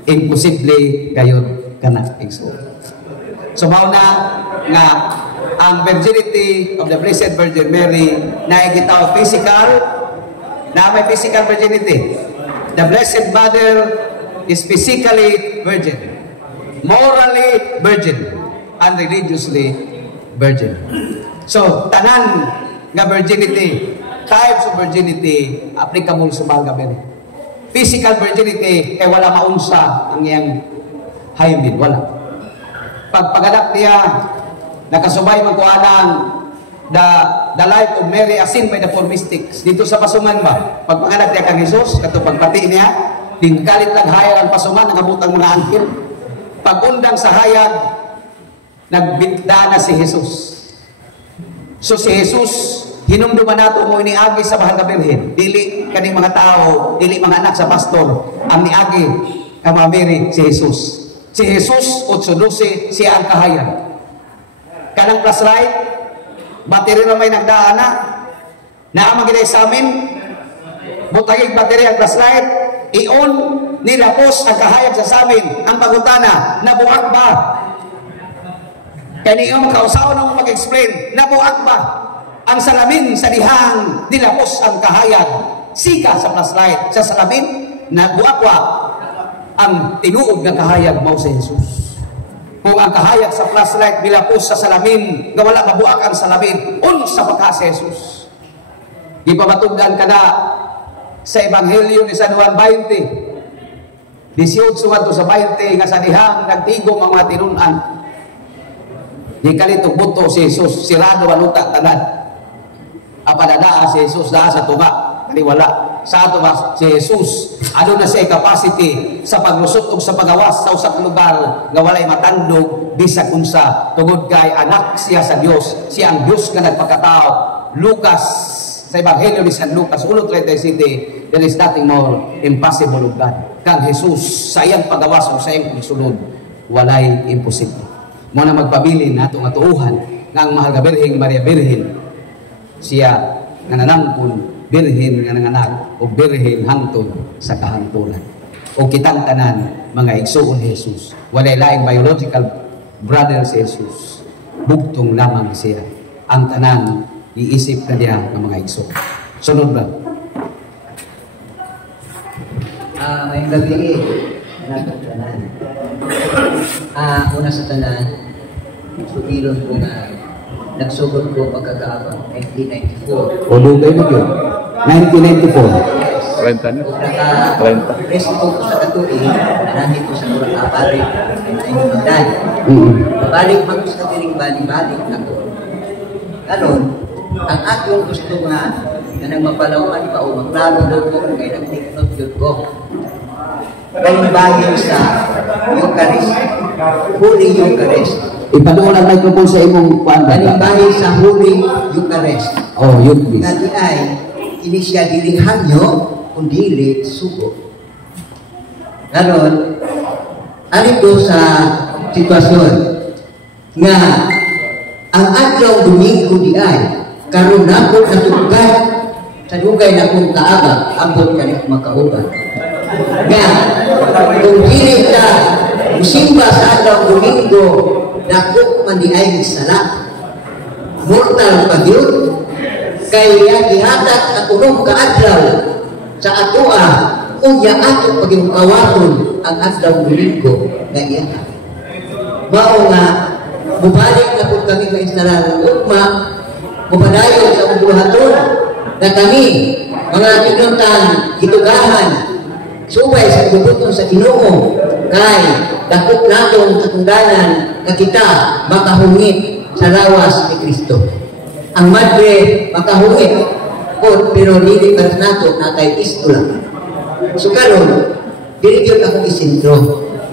imposible gayon kana igsoon. So mao na nga ang virginity of the Blessed Virgin Mary na igitaw physical, na may physical virginity. The Blessed Mother is physically virgin, morally virgin, and religiously virgin. So tanan nga virginity, types of virginity applicable sa mga gabi. Physical virginity kay wala maunsa ang iyang hymen, wala. Pagpaganak niya nakasubay man ko anang the life of Mary as seen by the four mystics. Dito sa pasuman ba, pagpanganak niya kang Jesus, kato pagpati niya, tingkalit lang hayag ang pasuman, nangabutang mga anghel. Pagundang sa hayag, nagbitda na si Jesus. So si Jesus, hinumduman nato mo iniagi sa Mahal na Birhen. Dili kaning mga tao, dili mga anak sa pastor, ang niagi ka mga Mary, si Jesus. Si Jesus, 8:12, siya ang kahayag. Kanang flashlight, battery na may nagdaan na magiging sa amin, butagig battery ang flashlight, i-on, nilapos ang kahayag sa amin, ang pagutana, nabuak ba? Kaya niyo makausaw na mag-explain, nabuak ba? Ang salamin sa dihang, nilapos ang kahayag, sika sa flashlight, sa salamin, nabuak ba? Ang tinuod ng kahayag mo sa Jesus. Kung ang kahayag sa flashlight bilapos sa salamin, nga wala mabuak ang salamin, unsa pa ka si Jesus. Di pa matugdan ka na sa Ebanghelyo ni San Juan 20, 18 sa 20, nga sa dihang nagtigong ang mga tinunan. Di kalito buto si Jesus, sirado ang utak tanan. Apadadaan si Jesus daan sa tunga, kaniwala. Sa ato ba si Jesus, ano na siya capacity sa paglusot o sa pagawas sa usap lugar nga walay matandog bisag unsa tungod kay anak siya sa Dios, siya ang Dios nga nagpakatao. Lucas sa Ebanghelyo ni San Lucas 1:37, there is nothing more impossible of God. Kang Jesus sa iyang pagawas o sa iyang pagsunod, walay imposible. Mo na magpabilin nato nga tuuhan nga ang Mahal nga Birhen Maria Birhen siya nga nanangkon birhen nga nanganak o birhen hangtod sa kahantulan. O kitang tanan mga igsoon Jesus, walay laing biological brother si Jesus, bugtong lamang siya. Ang tanan iisip na niya ng mga igsoon. Sunod ba? Ngayong gabi natong tanan. Una sa tanan, subilon ko nga nagsugod ko pagkagaabang 1994. Ulo kayo mo yun? 1994. 30 na? 30. Rest ko sa katuig, nandito ko sa murang kabalik. Babalik man ko sa katiling balik-balik na ko. Ganon, ang aking gusto nga nang mapalawan pa o maklaro doon ko kung may nagtiknot yun ko. Kayong bagay sa Eucharist, Holy Eucharist. Ipaduol ang microphone sa imong kuan ba? Bali sa Holy Eucharist. Oh, yun please. Nga di ay, ini siya dili hanyo, kundi sugo. Karon, ano ko sa sitwasyon nga ang adlaw Domingo di ay karon nako natugay sa dugay na kong kaaga ambot kanit makauban. Nga kung dili ka musimba sa adlaw Domingo dako man di ay sala. Mortal pa yun kaya gihatag at unong kaadlaw sa atoa kung ya ato pagkawaton ang adlaw Domingo na iyan. Mao nga mubalik na po kami sa instalaran ng ugma, mupadayon sa ugbuhaton na kami mga tinutan gitugahan subay sa gubuton sa Ginoo kay dakop natong katungdanan na kita makahungit sa lawas ni Kristo. Ang madre makahungit po pero dili para nato natay isto lang. So karon dili gyud ako isentro.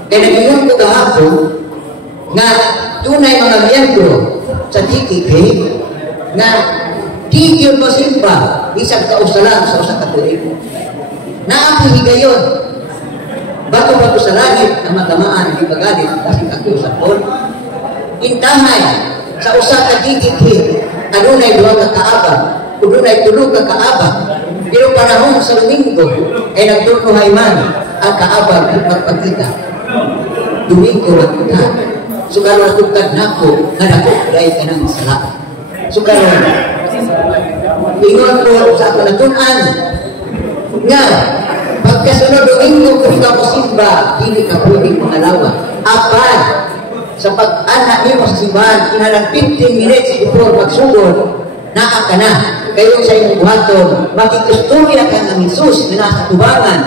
Kaya nag-ingon ko kahapon nga tunay mga miyembro sa DKK nga di gyud mosimba bisag kausalan sa usa ka tuig. Naa higayon bago pa sa langit ang matamaan di pagalit kasi ako sa pon. Intahay sa usa ka DKK adunay duha ka kaaba, adunay tulo ka kaaba. Pero panahon sa Domingo ay nagtunuhay man ang kaaba pagpagkita. Domingo na kita. So karon natugkad nako nga dako dai kanang sala. So karon ingon ko sa kanatunan nga pagkasunod Domingo kung ikaw mosimba dili ka pwedeng mangalawa. Apan sa pag-anak nimo sa simbahan kinalang 15 minutes before magsugod naa ka na kayo sa inyong buhaton makikustumi na ka ng Jesus na nasa tubangan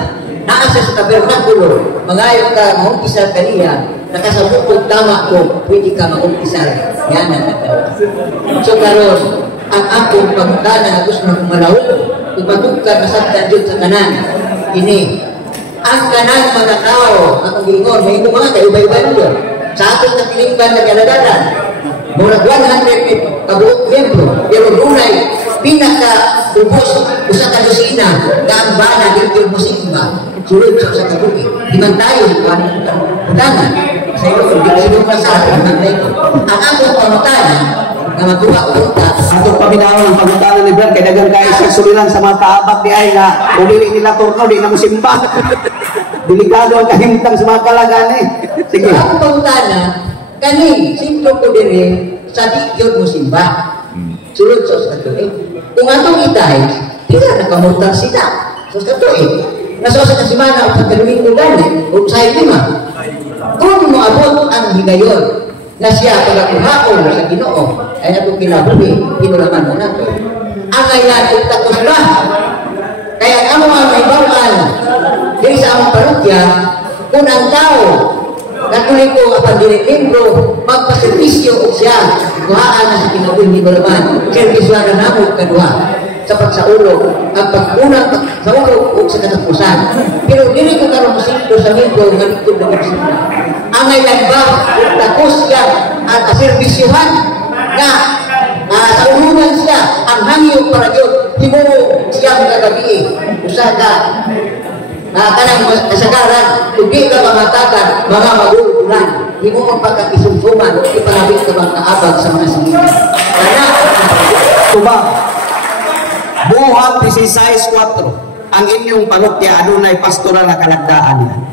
naa sa tabernakulo mangayon ka maumpisal kaniya nakasabukog tama ko pwede ka maumpisal yan ang natawa. So karon ang akong pagkana na gusto na kumalaw kung matugkad masabtan dyan sa kanan ini ang kanan mga tao akong gingon may mga kaibay-ibay doon sa atong natilingban na kaladaran murag 100 kabuok membro pero dunay pinaka-ubos usa ka dosina na ang bana dito musimba sulod sa kabuki di man tayo putanan sa iyo kung di ka sa atin ang atong pamutanan na magawa punta Atong paminaw ng pagkutalo ni Brad kay dagang kayo sa suliran sa mga kaabak di ay na umili nila turno di na musimba. Delikado ang kahimtang sa mga kalagan eh. Sige. Ang pamutanan kani simple ko dire sa di gyud musimba. Sulod sa katuig. Kung atong itay, tila nakamurtang sila. Sa katuig. Naso sa kasimana ang pagkaluwin ko gani, o sa lima. Kung moabot ang higayon na siya pagkakuhaon sa Ginoo, ay natong kinabuhi, pinulaman mo nato. Ang ayan, itatos ba? Kaya ang mga may bawal, diri sa among parokya, kung ang tao, natuloy ko ang direktibro, magpaservisyo o siya, kuhaan na sa kinabuhi, pinulaman, servisyo na namog kaduha sa pagsaulo, ang pagkunang sa ulo o sa katapusan. Pero dili ko karong musiklo sa mito nga dito na musiklo. Ang ngayon ba, tapos siya ang servisyohan na sa ulungan siya, ang hangyo para yun, himuho siya ang kagabi. Usa ka, kanang kasagaran, hindi ka mamatakan, mga magululan. Himuho pagkakisumsuman, ipanabit ka bang kaabag sa mga sinigin. Kaya, Tubang. Buhat 16:4 ang inyong parokya adunay pastoral na kalagdaan.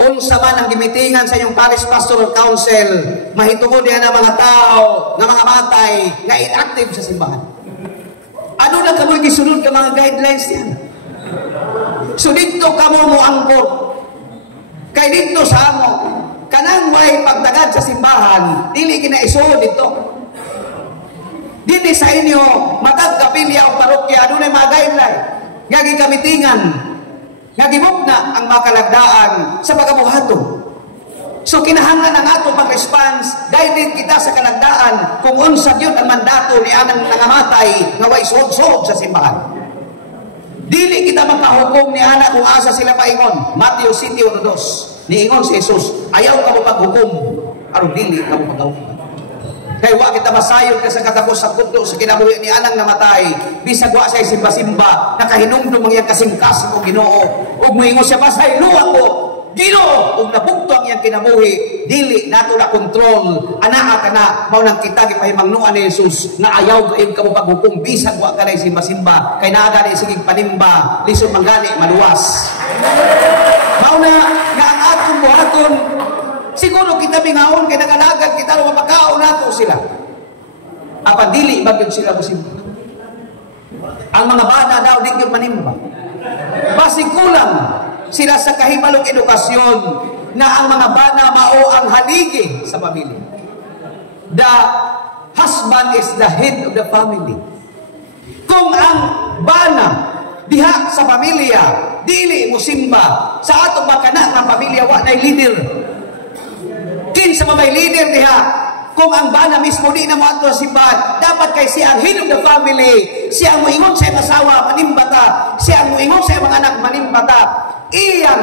Unsa man ang gimitingan sa inyong parish pastoral council, mahitungod diha na mga tao nga mga matay nga inactive sa simbahan. Ano na kamoy gisunod ka mga guidelines diyan? So dito kamo mo angkor. Kay dito sa amo kanang way pagdagad sa simbahan, dili kinaisuod dito. Dili sa inyo, matag kapilya o parokya, adunay mga guideline, nga gikamitingan, nga gimugna ang mga kalagdaan sa pagabuhaton. So kinahanglan ang ato pag-response, dahil kita sa kalagdaan, kung unsa yun ang mandato ni anang nangamatay, nga way suod-suod sa simbahan. Dili kita makahukom ni anak kung asa sila paingon, Matthew 7:1-2. Niingon si Jesus, ayaw ka mo paghukom, aron dili ka mo paghukom. Kaya wa kita masayon ka sa katapos sa kundo sa kinabuhi ni anang namatay. Bisag wa siya simba-simba, nakahinumdum ang iyang kasingkas mo Ginoo. Ug moingon siya pasaylo ako, Ginoo, ug nabugto ang iyang kinabuhi, dili nato na kontrol. Anaa ka na, mao nang kita gipahimangnuan ni Jesus na ayaw kayo ka mo paghukom bisag wa ka na simba-simba. Kay naa gani sigig panimba, lisod man gani maluwas. Mao na nga ang atong buhaton. Siguro kita bingaon kay nagalagan kita ro mapakaon nato sila. Apa dili ba gyud sila mosimba? Ang mga bata daw di gyud manimba. Basi kulang sila sa kahibalong edukasyon na ang mga bana mao ang haligi sa pamilya. The husband is the head of the family. Kung ang bana diha sa pamilya dili mo simba sa atong makana nga pamilya wa nay leader. Kinsa may leader diha, kung ang bana mismo di na mo ato simbahan, dapat kay siya ang head of the family, siya ang moingon sa asawa manimbata, siya ang moingon sa mga anak manimbata, iyang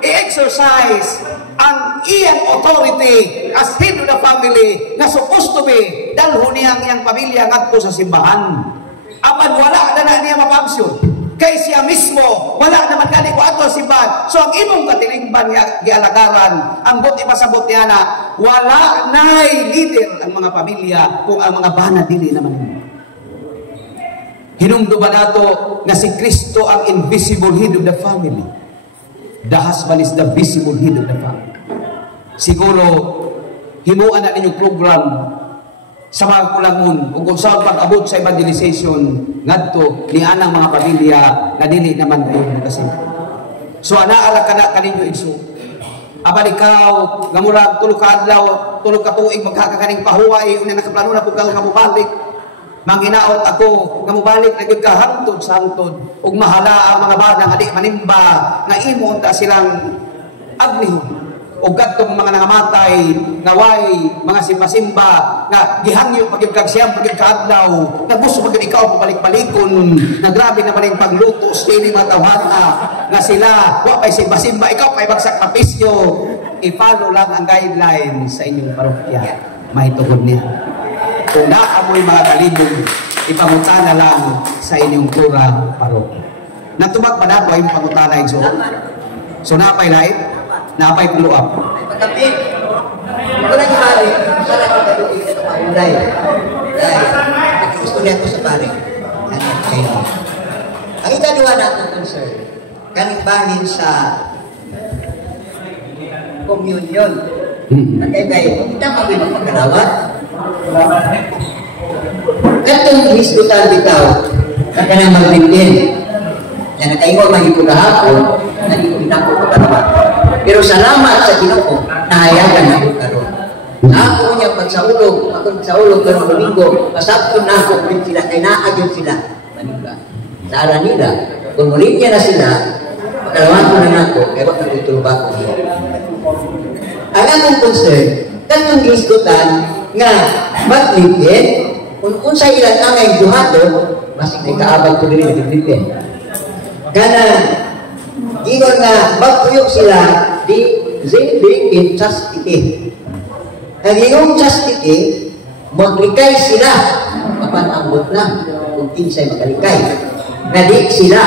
i-exercise ang iyang authority as head of the family na supposed to be dalhon niya ang iyang pamilya ngadto sa simbahan. Apan wala na niya mapangsyon. Kay siya mismo, wala naman gani ko ato simbahan. So ang imong katilingban gialagaran, ang buti pasabot niya na wala nay leader ang mga pamilya kung ang mga bana dili naman. Hinumdo ba nato nga si Kristo ang invisible head of the family? The husband is the visible head of the family. Siguro himuan na ninyong program sa mga kulangon o kung saan pag-abot sa evangelization ngadto ni anang mga pamilya na dili naman po kasi. So anaala ka na kaninyo igso. Aban ikaw nga murag tulog ka adlaw, tulog ka tuig magkakakaning pahuway una nakaplano na pud nga mobalik. Manginaot ako nga mobalik na gyud ka hangtod sa hangtod ug mahala ang mga bata nga di manimba nga imo unta silang agnihon. O gatong mga nangamatay nga way mga simba-simba nga gihangyo pag kag siyam pag kaadlaw nga gusto pag ikaw pabalik-balikon na grabe naman yung pagluto sa ini mga tawhana nga sila wa pay simba-simba ikaw pay magsakripisyo. I-follow lang ang guidelines sa inyong parokya, mahitugon niya. Kung naamoy mga kalibog, ipangutana lang sa inyong pura parokya. Natubag pa na po yung pangutana yung so napay live. Napay follow up. Pagkapit, wala yung pare, para kita doon ito maulay. Dahil, gusto niya ko sa pare. Ang ikaduha natin concern, kaning bahin sa communion. Nagkay-kay, kita mabili magkalawat. Katong hisgutan bitaw, kaya na magbibin. Yan, nakaingon magigulaha ko, nagigulin ako magkalawat. Pero salamat sa Ginoo, nahayagan ako karon. Ako niya pagsaulog, ako pagsaulog karong Domingo, pasabton na ako kung sila, kay naagyon sila. Manila. Sa aran nila, kung mulit niya na sila, pagkalawan ko na ako, kaya wag nagtutulba ko niya. Ang akong concern, kanong gisgutan nga maglipin, kung sa ilan nga ngayong duhato, masig may kaabag ko rin naglipin. Kana, ingon nga, magpuyok sila di living in chastity. Ang inong chastity, maglikay sila. Mapanambot lang kung kinsay magalikay. Na di sila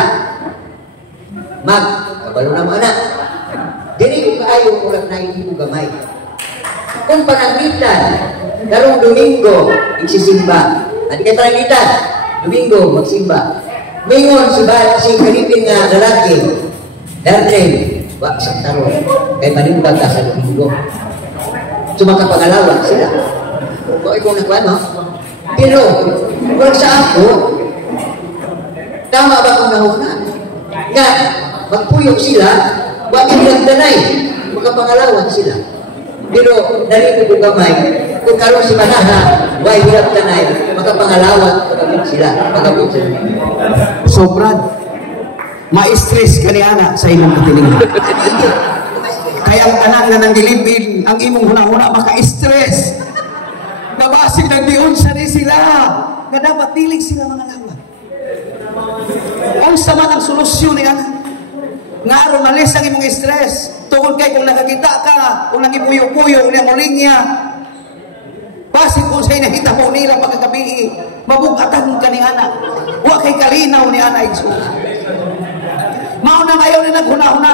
kabalo na mga anak. Dili ko kaayo ulat na hindi ko gamay. Kung panangitan, darong Domingo, igsisimba. Hindi kayo panangitan, Domingo, magsimba. Mayroon si Kalipin nga lalaki, Darren, wak sa taro, kay manimbag ka sa Domingo. Sumakapangalawa sila. Kung ikaw nagkuhan, no? Pero, kung sa ako, tama ba kung nahuna? Nga, magpuyok sila, wak yung danay, makapangalawa sila. Pero, narinig ko gamay, kung karoon si Manaha, wak hirap danay, makapangalawa, magabit sila, magabit sila. Sobrang ma-stress ka ni Ana sa inyong katilingban. Kaya ang anak na nang dilipin, ang imong huna-huna maka-stress. Nabasig ng diyon sa ni sila. Na dapat tilig sila mga lawa. Kung sa man ang solusyon ni Ana, nga aron malis ang imong stress. Tungkol kay kung nakakita ka, kung nagipuyo-puyo, kung namulingya, basi kung sa'y nakita mo nila pagkagabi, mabugatan ka ni anak. Huwag kay kalinaw ni anak Isus. Mauna ngayon na naghuna-huna.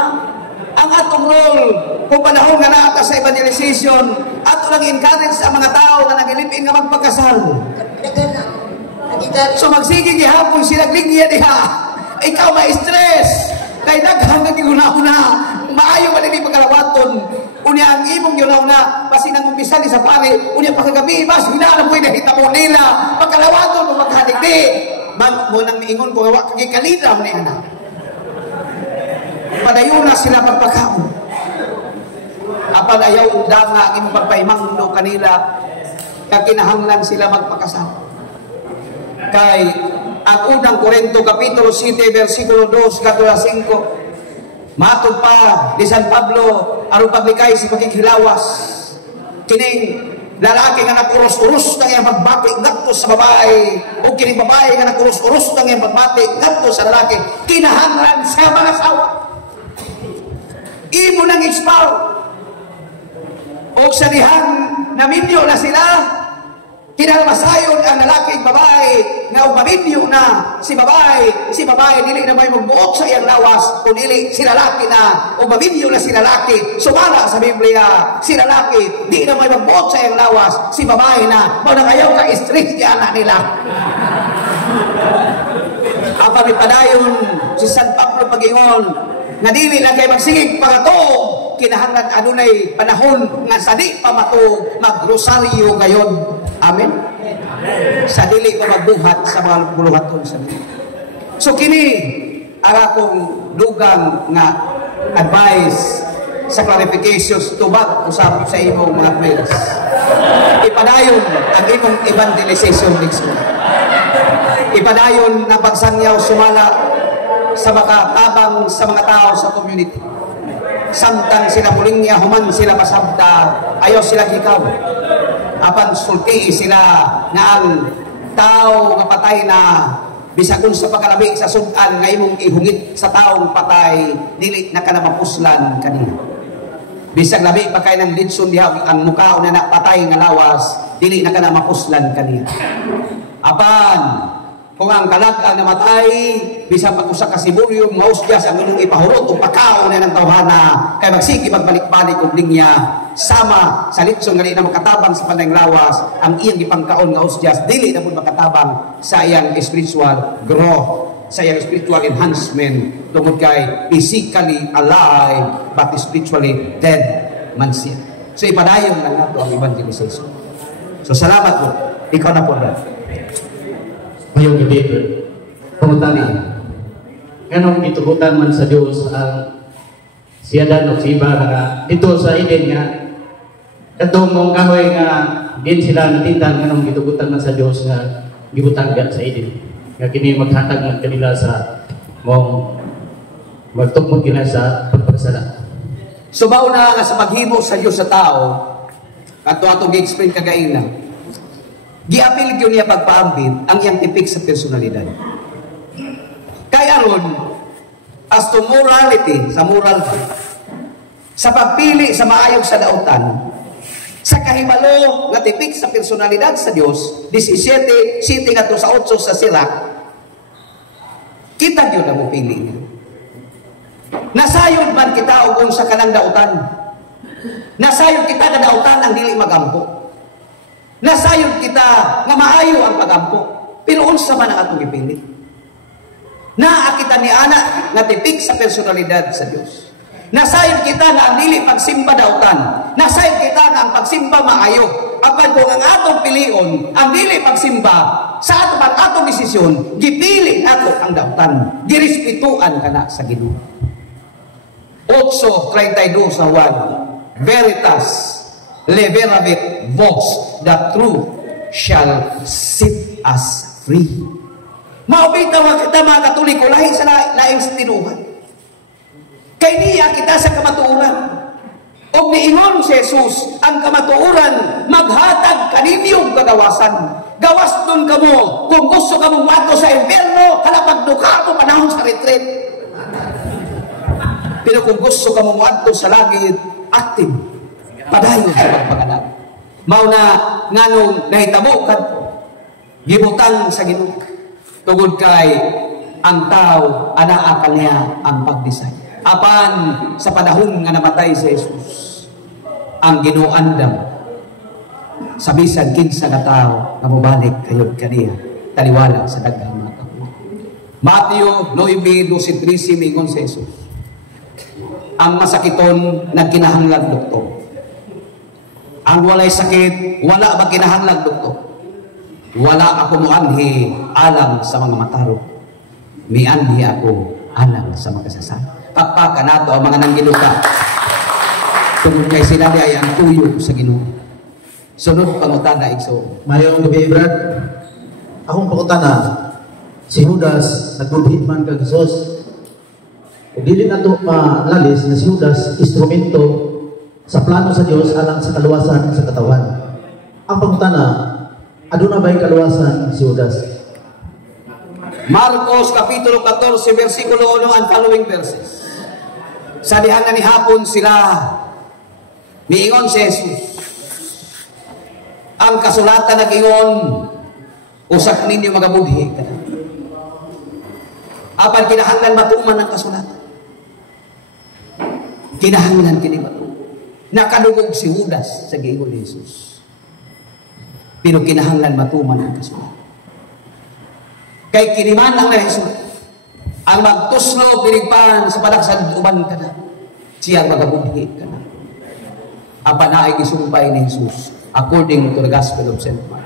Ang atong role, kung panahon nga na sa evangelization, ato lang encourage sa mga tao na nagilipin nga magpagkasal. So magsiging gihapon sila lingya diha. Ikaw ma-stress. Kay daghang nagihuna-huna. Maayo man ni pagkalawaton. Unya ang imong yun-una, basi nang umpisa ni sa pare, unya pagkagabi, bas, hinaan mo nakita mo nila, pagkalawaton mo maghadigdi. Mo nang miingon ko, wak kay kalinaw ni anak. Padayon na sila pagpakaon. Apan ayaw nga ang imong pagpaimangno kanila, kakinahanglan sila magpakasal. Kay ang unang Korinto Kapitulo 7, versikulo 2, katula 5, matod pa ni San Pablo aron paglikay sa pagkikilawas kining lalaki nga nakurus-urus nang iyang pagbati ngadto sa babae o kining babae nga nakurus-urus nang iyang pagbati ngadto sa lalaki, kinahanglan sa mga asawa imo nang expound o sa dihang naminyo na sila, kinalmasayon ang lalaki at babae nga umaminyo na si babae dili na may magbuot sa iyang lawas kung dili si lalaki na umaminyo na si lalaki. Sumala sa Biblia, si lalaki di na may magbuot sa iyang lawas, si babae na mo nang ayaw ka stress di anak nila. Ang pamipadayon si San Pablo pag-ingon nga dili lang kay magsigig pagato, kinahanglan adunay panahon nga sa di pa matug magrosaryo gayon. Amen. Sa dili pa magbuhat sa mga buluhaton sa dili. So kini ara kong dugang nga advice sa clarifications tubag usab sa imong mga friends. Ipadayon ang imong evangelization next month. Ipadayon na pagsangyaw sumala sa makatabang sa mga tao sa community. Samtang sila mulingya, human sila pasabta, ayaw sila hikaw. Apan sulti sila nga ang tao nga patay na bisagon sa pagkalabi sa sudan nga imong ihungit sa taong patay, dili na ka na mapuslan kanina. Bisag labi pa kay ng lidson diha ang mukha na napatay nga lawas, dili na ka na mapuslan kanina. Apan kung ang kalag-ang namatay, bisang pag-usa ka sibulyo, mausgas ang inyong ipahurot o pakaon na ng tawhana, kay magsigi magbalik-balik o linya, sama sa litson nga di na makatabang sa panayang lawas, ang iyang ipangkaon nga usgas, dili na po makatabang sa iyang spiritual growth, sa iyang spiritual enhancement, tungkol kay physically alive, but spiritually dead man siya. So ipadayon lang nato ang evangelization. So salamat po. Ikaw na po, Brad. Ngayong gabi, pangutani, anong itugutan man sa Diyos ang siyadan o si iba nga dito sa Eden nga katong mong kahoy nga din sila natitan anong itugutan man sa Diyos nga gibutanggan sa Eden nga kini maghatag man kanila sa mong magtukmod kina sa pagpagsala. So bauna nga sa maghimo sa Diyos sa tao ato gi-explain kagaina. Giapil yun niya pagpaambit ang iyang tipik sa personalidad. Kaya ron, as to morality, sa moral, sa pagpili sa maayong sa dautan, sa kahibalo nga tipik sa personalidad sa Diyos, 17, 7 nga to sa 8 sa Sirach, kita yun na mo pili niya. Nasayod man kita ugong sa kanang dautan. Nasayod kita na dautan ang dili magampo. Nasayod kita nga maayo ang pagampo. Pero unsa man ang atong ipili? Naakita ni anak nga tipik sa personalidad sa Dios. Nasayod kita nga ang dili pagsimba dautan. Nasayod kita nga ang pagsimba maayo. Apan kung ang atong pilion, ang dili pagsimba, sa atong desisyon, gipili ato ang dautan. Girespetuan kana sa Ginoo. 8:32 sa 1. Veritas leveravit vos, the truth shall set us free. Maubitaw kita mga Katoliko, lahi sa laing tinuhan. Kay niya kita sa kamatuuran. O niingon si Jesus, ang kamatuuran, maghatag kaninyong kagawasan. Gawas nun ka mo, kung gusto ka mong mato sa impyerno, kalapag duka mo panahon sa retreat. Pero kung gusto ka mong sa langit, active. Padayon sa pagpagalag. Mauna nganong nahitabo ka, gibutang sa Ginoo. Tugod kay ang tao, anaakal niya ang pagdisay. Apan sa panahon nga namatay si Jesus, ang Ginoo andam sa bisan kinsa nga tao nga mobalik kayod kaniya taliwala sa daghang mga kapulo. Mateo 9:13 mingon si Jesus, ang masakiton nagkinahanglan doktor. Ang walay sakit, wala ba kinahanglan doktor? Wala ako muanhi alang sa mga mataro. Mianhi ako alang sa mga kasasala. Pakpaka nato ang mga nangginuka. Tungod kay sila ay ang tuyo sa Ginoo. Sunod pangutana igso. Mayong gabi, Brad. Akong pangutana, si Judas nagubhit man kag Jesus. Ug dili nato malalis na si Judas instrumento sa plano sa Dios alang sa kaluwasan sa katawan. Ang pangutana, aduna ba'y kaluwasan si Judas? Marcos Kapitulo 14 versikulo 1 and following verses. Sa dihan na ni hapon sila miingon si Jesus. Ang kasulatan nag-ingon, usak ninyo magabudhi ka na. Apan kinahanglan matuman ang kasulatan. Kinahanglan kini matuman. Nakadugog si Judas sa giingon ni Jesus. Pero kinahanglan matuman ang kasulatan. Kay kiniman ang Jesus, ang magtuslo pinigpan sa palaksan uban ka na. Siya magabudhi ka na. Apan na ay gisumpay ni Jesus according to the Gospel of St. Mark.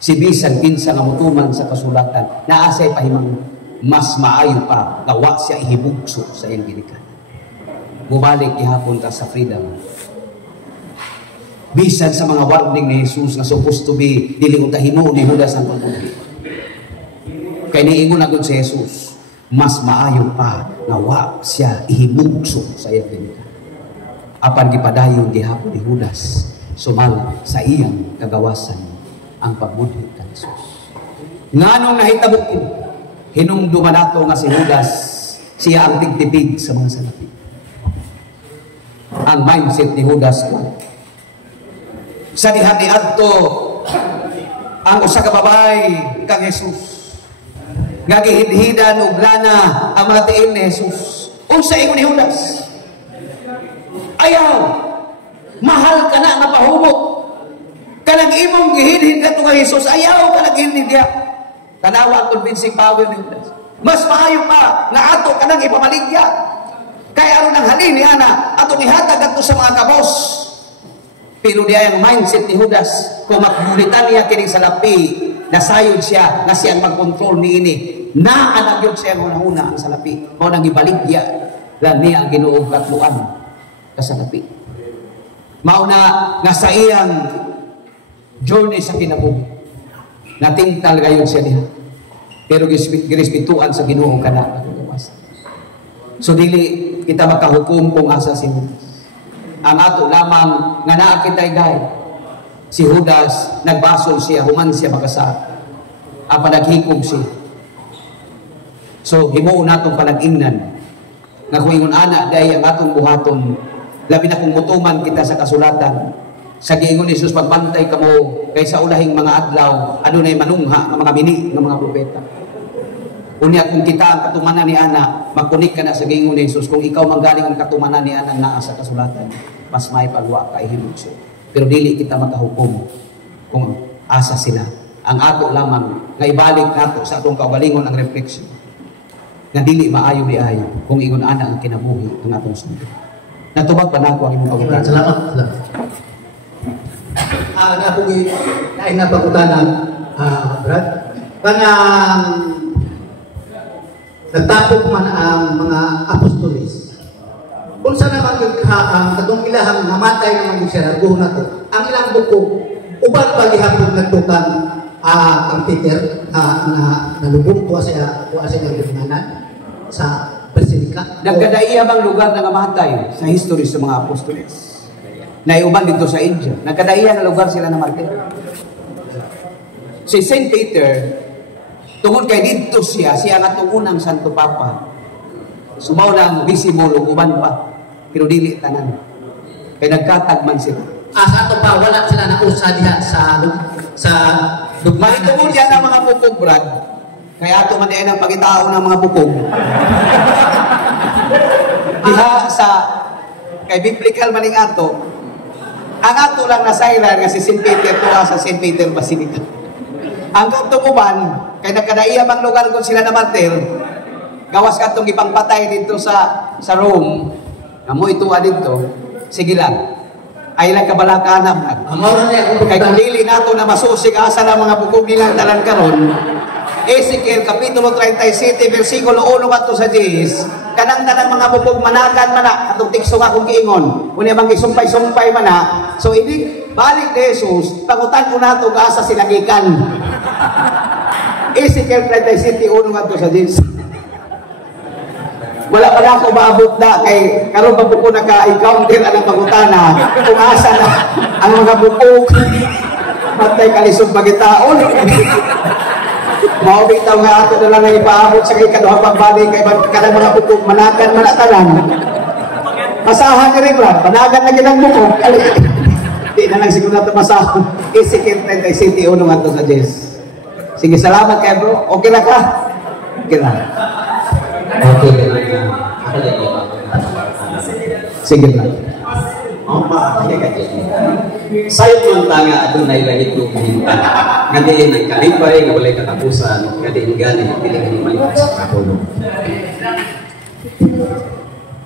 Si bisan kinsa nga mutuman sa kasulatan, naasay pahimang mas maayo pa gawa siya ihibugso sa iyang ginikanan. Bumalik ihapon ka sa freedom. Bisan sa mga warning ni Jesus nga supposed to be dili utahimo ni Judas ang pagbuhi. Kay niingon na si Jesus, mas maayo pa nga wa siya ihibugso sa iyang ginikanan. Apan gipadayon gihapon ni Judas sumala sa iyang kagawasan ang pagbuhi kan Jesus. Nganong nahitabo kini? Hinumduman nato nga si Judas siya ang tigtipid sa mga salapi. Ang mindset ni Judas ko. Sa diha ni adto ang usa ka babay kang Jesus. Nga gihidhidan og lana ang mga tiin ni Jesus. Unsa ingon ni Judas? Ayaw, mahal ka na nga pahumok. Kanang imong gihidhid ka nga Jesus, ayaw ka na gihidhid ka. Tanawa ang convincing power ni Judas. Mas maayo pa nga ato ka nang ipamaligya. Kaya aron ang halin ni Ana, atong ihatag ato sa mga kabos. Pero di ang mindset ni Judas, kung makbulitan niya kining salapi, nasayod siya, na siyang mag-control ni ini. Naanag yun siya una ang salapi. Kung nang ibaligya, lang niya ang Ginoo katluan kasalapi. Mauna nga sa iyang journey sa kinabuhi. Natingtal gayon siya niya. Pero girespetuan sa Ginoo kana. So dili kita makahukom kung asa si Judas. Ang ato lamang nga naa kitay gay. Si Judas nagbasol siya, human siya makasa. Apa naghikog siya. So himuon natong panag-ingnan nga kung ingon ana day ang atong buhaton, labi na kung mutuman kita sa kasulatan. Sa giingon ni Jesus, pagbantay kamo kay sa ulahing mga adlaw, adunay manungha nga mga bini nga mga propeta. Unya kung kita ang katumanan ni Ana, magkunik ka na sa giingon ni Jesus, kung ikaw manggaling ang katumanan ni Ana naa sa kasulatan, mas may pagwa ka ihimog siya. Pero dili kita makahukom kung asa sila. Ang ato lamang nga ibalik nato sa atong kaugalingon ang reflection. Nga dili maayo di ayo kung ingon ana ang kinabuhi ang atong sundo. Natubag pa nako ang imong pagutana. Salamat. Napugi lain na pagutana, Brad. Kanang nagtapok man ang mga apostoles. Kung saan naman katong ilahang mamatay naman siya, nagbuho na to. Ang ilang buko, uban pagihapon nagtukang ang Peter na nalubong tuwa siya ng ginanan sa Basilika. Nagkadaiya bang lugar na namatay sa history sa mga apostoles? Naiuban dito sa India. Nagkadaiya na lugar sila na martir. Si St. Peter, tungod kay dito siya nga tungunang Santo Papa, Sumaw lang visible ug uban pa. Pero dili tanan. Kay nagkatagman sila. Sa ato pa wala sila nausa diha sa dugma. Mahitungod yan ang mga bukog, Brad. Kaya ato man ang pagitao ng mga bukog. Diha sa kay biblical maning ato, ang ato lang na siler nga si St. Peter tuwa sa St. Peter Basilica. Ang katukuban, kay nagkadaiya bang lugar kung sila na martir, gawas katong ipangpatay dito sa Rome, amo ituwa dito, sige lang. Ay lang kabalaka naman. Kay kung dili nato na masusig asa ng mga bukog nilang talan karon, Ezekiel Kapitulo 37, versikulo 1 kato sa 10, kanang tanang mga bukog managan mana, atong tikso nga kung giingon, kung bang isumpay-sumpay mana, so ibig balik ni Jesus, pangutan ko nato asa sila gikan. Ezekiel 37, 1 kato sa 10. Wala pa na ako maabot na kay karon pa po naka-encounter ang pangutana kung asa na ang mga bukog matay kalisod magitaon. Mao bitaw nga ato na lang ipaabot sa kay kaduha pagbalik kay kanang mga bukog managan manatanan. Masahan ni Rebra, panagan na ginang bukog. Di na lang siguro nato masahon. Ezekiel 37, 1 nga to sa 10. Sige, salamat kay bro. Okay na ka? Okay na. Okay, ako din po. Sige na. Sayo man tanga adunay langit ug hinta. Ngadiin ang kalipay nga walay katapusan, ngadiin gani piling may sa kapulo.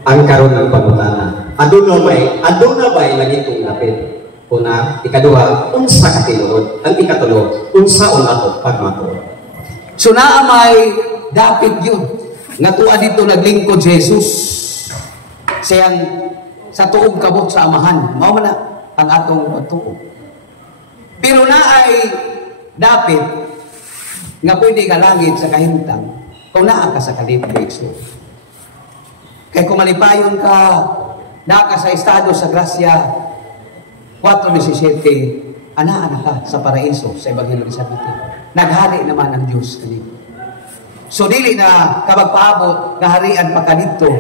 Ang karon ng pangutana. Aduna bay langit ug lapit. Una, ikaduha, unsa ka tinuod? Ang ikatulo, unsa unato pagmatuod? So naamay dapit yun. Nga tuwa dito naglingkod si Jesus. Siyang sa tuog kabot sa amahan. Mao man na ang atong tuog. Pero na ay dapit nga pwede ka langit sa kahimtang kung naa ka sa kalipay. Kaya kung malipayon ka, naa ka sa estado sa grasya, 4:17, ana ka sa paraiso sa Ebanghelyo ni San Mateo. Naghari naman ang Diyos kanito. So dili na kabagpaabot nga harian pa kadito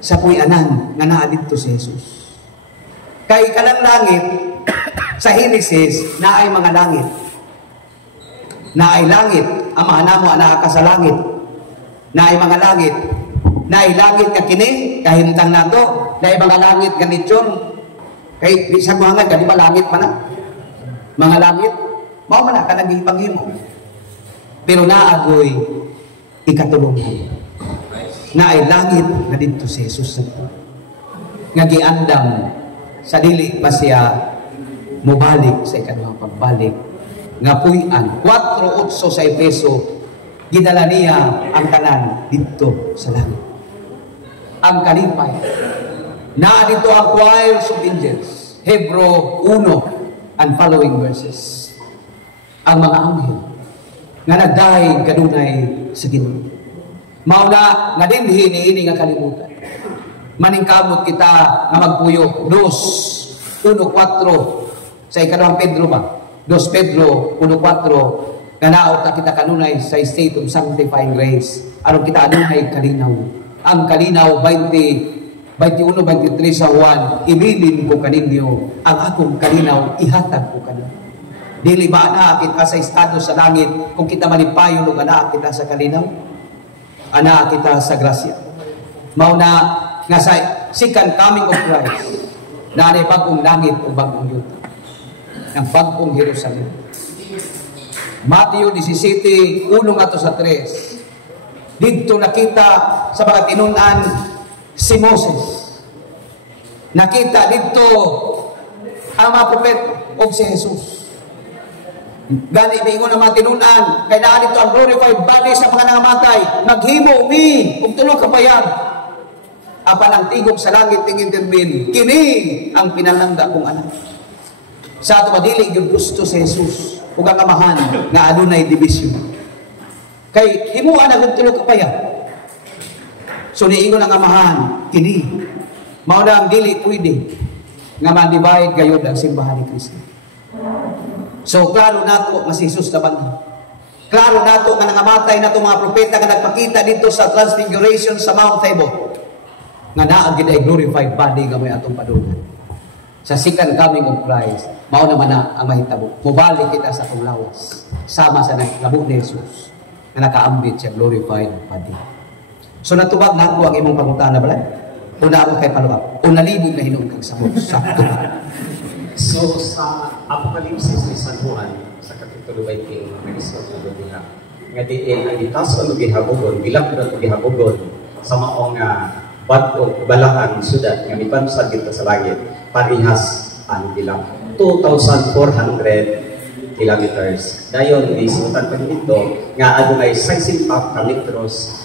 sa puy-anan nga naa dito si Jesus. Kay kanang langit sa Genesis na ay mga langit. Na ay langit, ang mga namo ana ka sa langit. Na ay mga langit. Na ay langit ka kini kahimtang nato, na ay mga langit ganityon. Kay di sa mga gani ba langit man na. Mga langit mao man na kanang panghimo. Pero naagoy ikatulong na ay langit na dito si Jesus nga giandam sa dili pa siya mubalik sa ikaduhang pagbalik nga puy-an 4:8 sa Efeso gidala niya ang tanan dito sa langit. Ang kalipay na dito ang choirs of angels, Hebrew 1 and following verses. Ang mga anghel nga nagdahay kadunay sa Ginoo. Mao na nga dinhi niini nga kalibutan. Maningkamot kita nga magpuyo 2:1-4 sa ikaduhang Pedro ba? 2 Pedro 1:4 nga naot na kita kanunay sa state of sanctifying grace. Aron kita adunay kalinaw. Ang kalinaw 21-23 sa 1, ibilin ko kaninyo ang akong kalinaw, ihatag ko kanino. Dili ba ana kita sa estado sa langit kung kita malipayon ug ana kita sa kalinaw? Ana kita sa grasya. Mao na nga sa second coming of Christ, na ay bagong langit ug bagong yuta. Ang bagong Jerusalem. Mateo 17:1 ato sa 3. Dito nakita sa mga tinun-an si Moses. Nakita dito ang mga propeta o si Jesus. Gani bingon ang mga tinun-an, kay naa dito ang glorified body sa mga nangamatay, maghimo mi ug tulo ka payag. Apan ang tigok sa langit ning intervene, kini ang pinalangga kong anak. Sa ato madili gyud gusto si Jesus ug ang amahan nga adunay division. Kay himuan ang tulo ka payag. So niingon ang amahan, kini mao na ang dili pwede nga ma-divide gayud ang simbahan ni Kristo. So, klaro nato nga si Jesus na banda. Klaro nato nga nangamatay nato mga propeta nga nagpakita dito sa transfiguration sa Mount Tabor. nga naa gid ay glorified body nga may atong padulong. Sa second coming of Christ, mao naman na ang mahitabo. Mubalik kita sa atong lawas sama sa nahitabo ni Jesus nga nakaambit siya glorified body. So natubag na ako ang imong pangutana balay. Una ako kay paluwag. Una libog na hinung kang sabot. Sakto. So sa Apokalipsis ni San Juan sa kapitulo 20 nag-isot na diha nga diin ang itas o gihabugon bilang na gihabugon sa maong bad-o balakan sudat nga mipansad kita sa langit parihas ang bilang 2,400 kilometers. Dayon isutan pa dito nga adunay 64 kilometers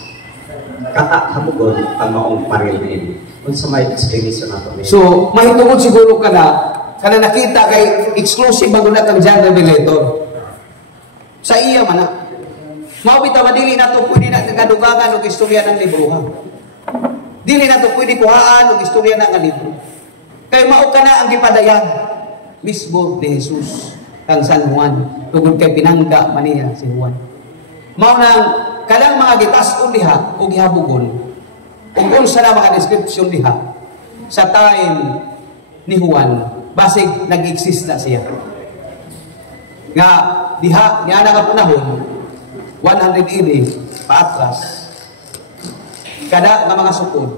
kata habugon ang maong paril ni. Unsa may explanation nato ni? So mahitungod siguro kana nakita kay exclusive maguna kang John Revelator. Sa iya man na. Mao bitaw dili nato pwede na kagadugangan og istorya ng libro ha. Dili nato pwede kuhaan og istorya ng libro. Kay mao kana ang gipadayag mismo ni Jesus kang San Juan tungod kay pinangga maniya si Juan. Mao nang kalang mga gitas-on diha og gihabugon. Ug unsa na mga description diha sa time ni Juan, basig nag-exist na siya. Nga diha niya nga panahon 180 paatras kada nga mga sukod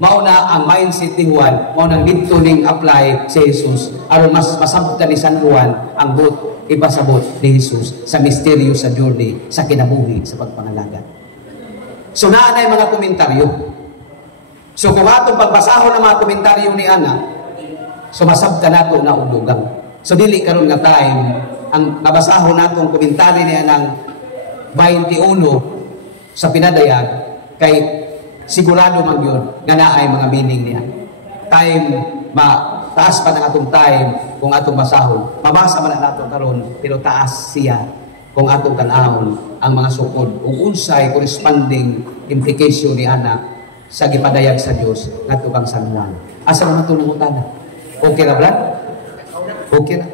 mao na ang mindset ni Juan, mao nang dito ning apply si Jesus aron mas masabtan ni San Juan ang bot ipasabot ni Jesus sa misteryo sa journey sa kinabuhi sa pagpangalaga. So naa na mga komentaryo. So kung atong pagbasahon ng mga komentaryo ni Ana, so masabtan nato na ulugang. So dili karon nga time ang nabasahon natong komentaryo ni Ana 21 sa pinadayag kay sigurado man yun nga naay mga meaning niya. Time taas pa ng atong time kung atong basahon. Mabasa man nato karon pero taas siya kung atong tanahon ang mga sukod ug unsay corresponding implication ni Ana sa gipadayag sa Dios ngadto kang San Juan. Asa man tulungutan? Okay ra brad? Okay na.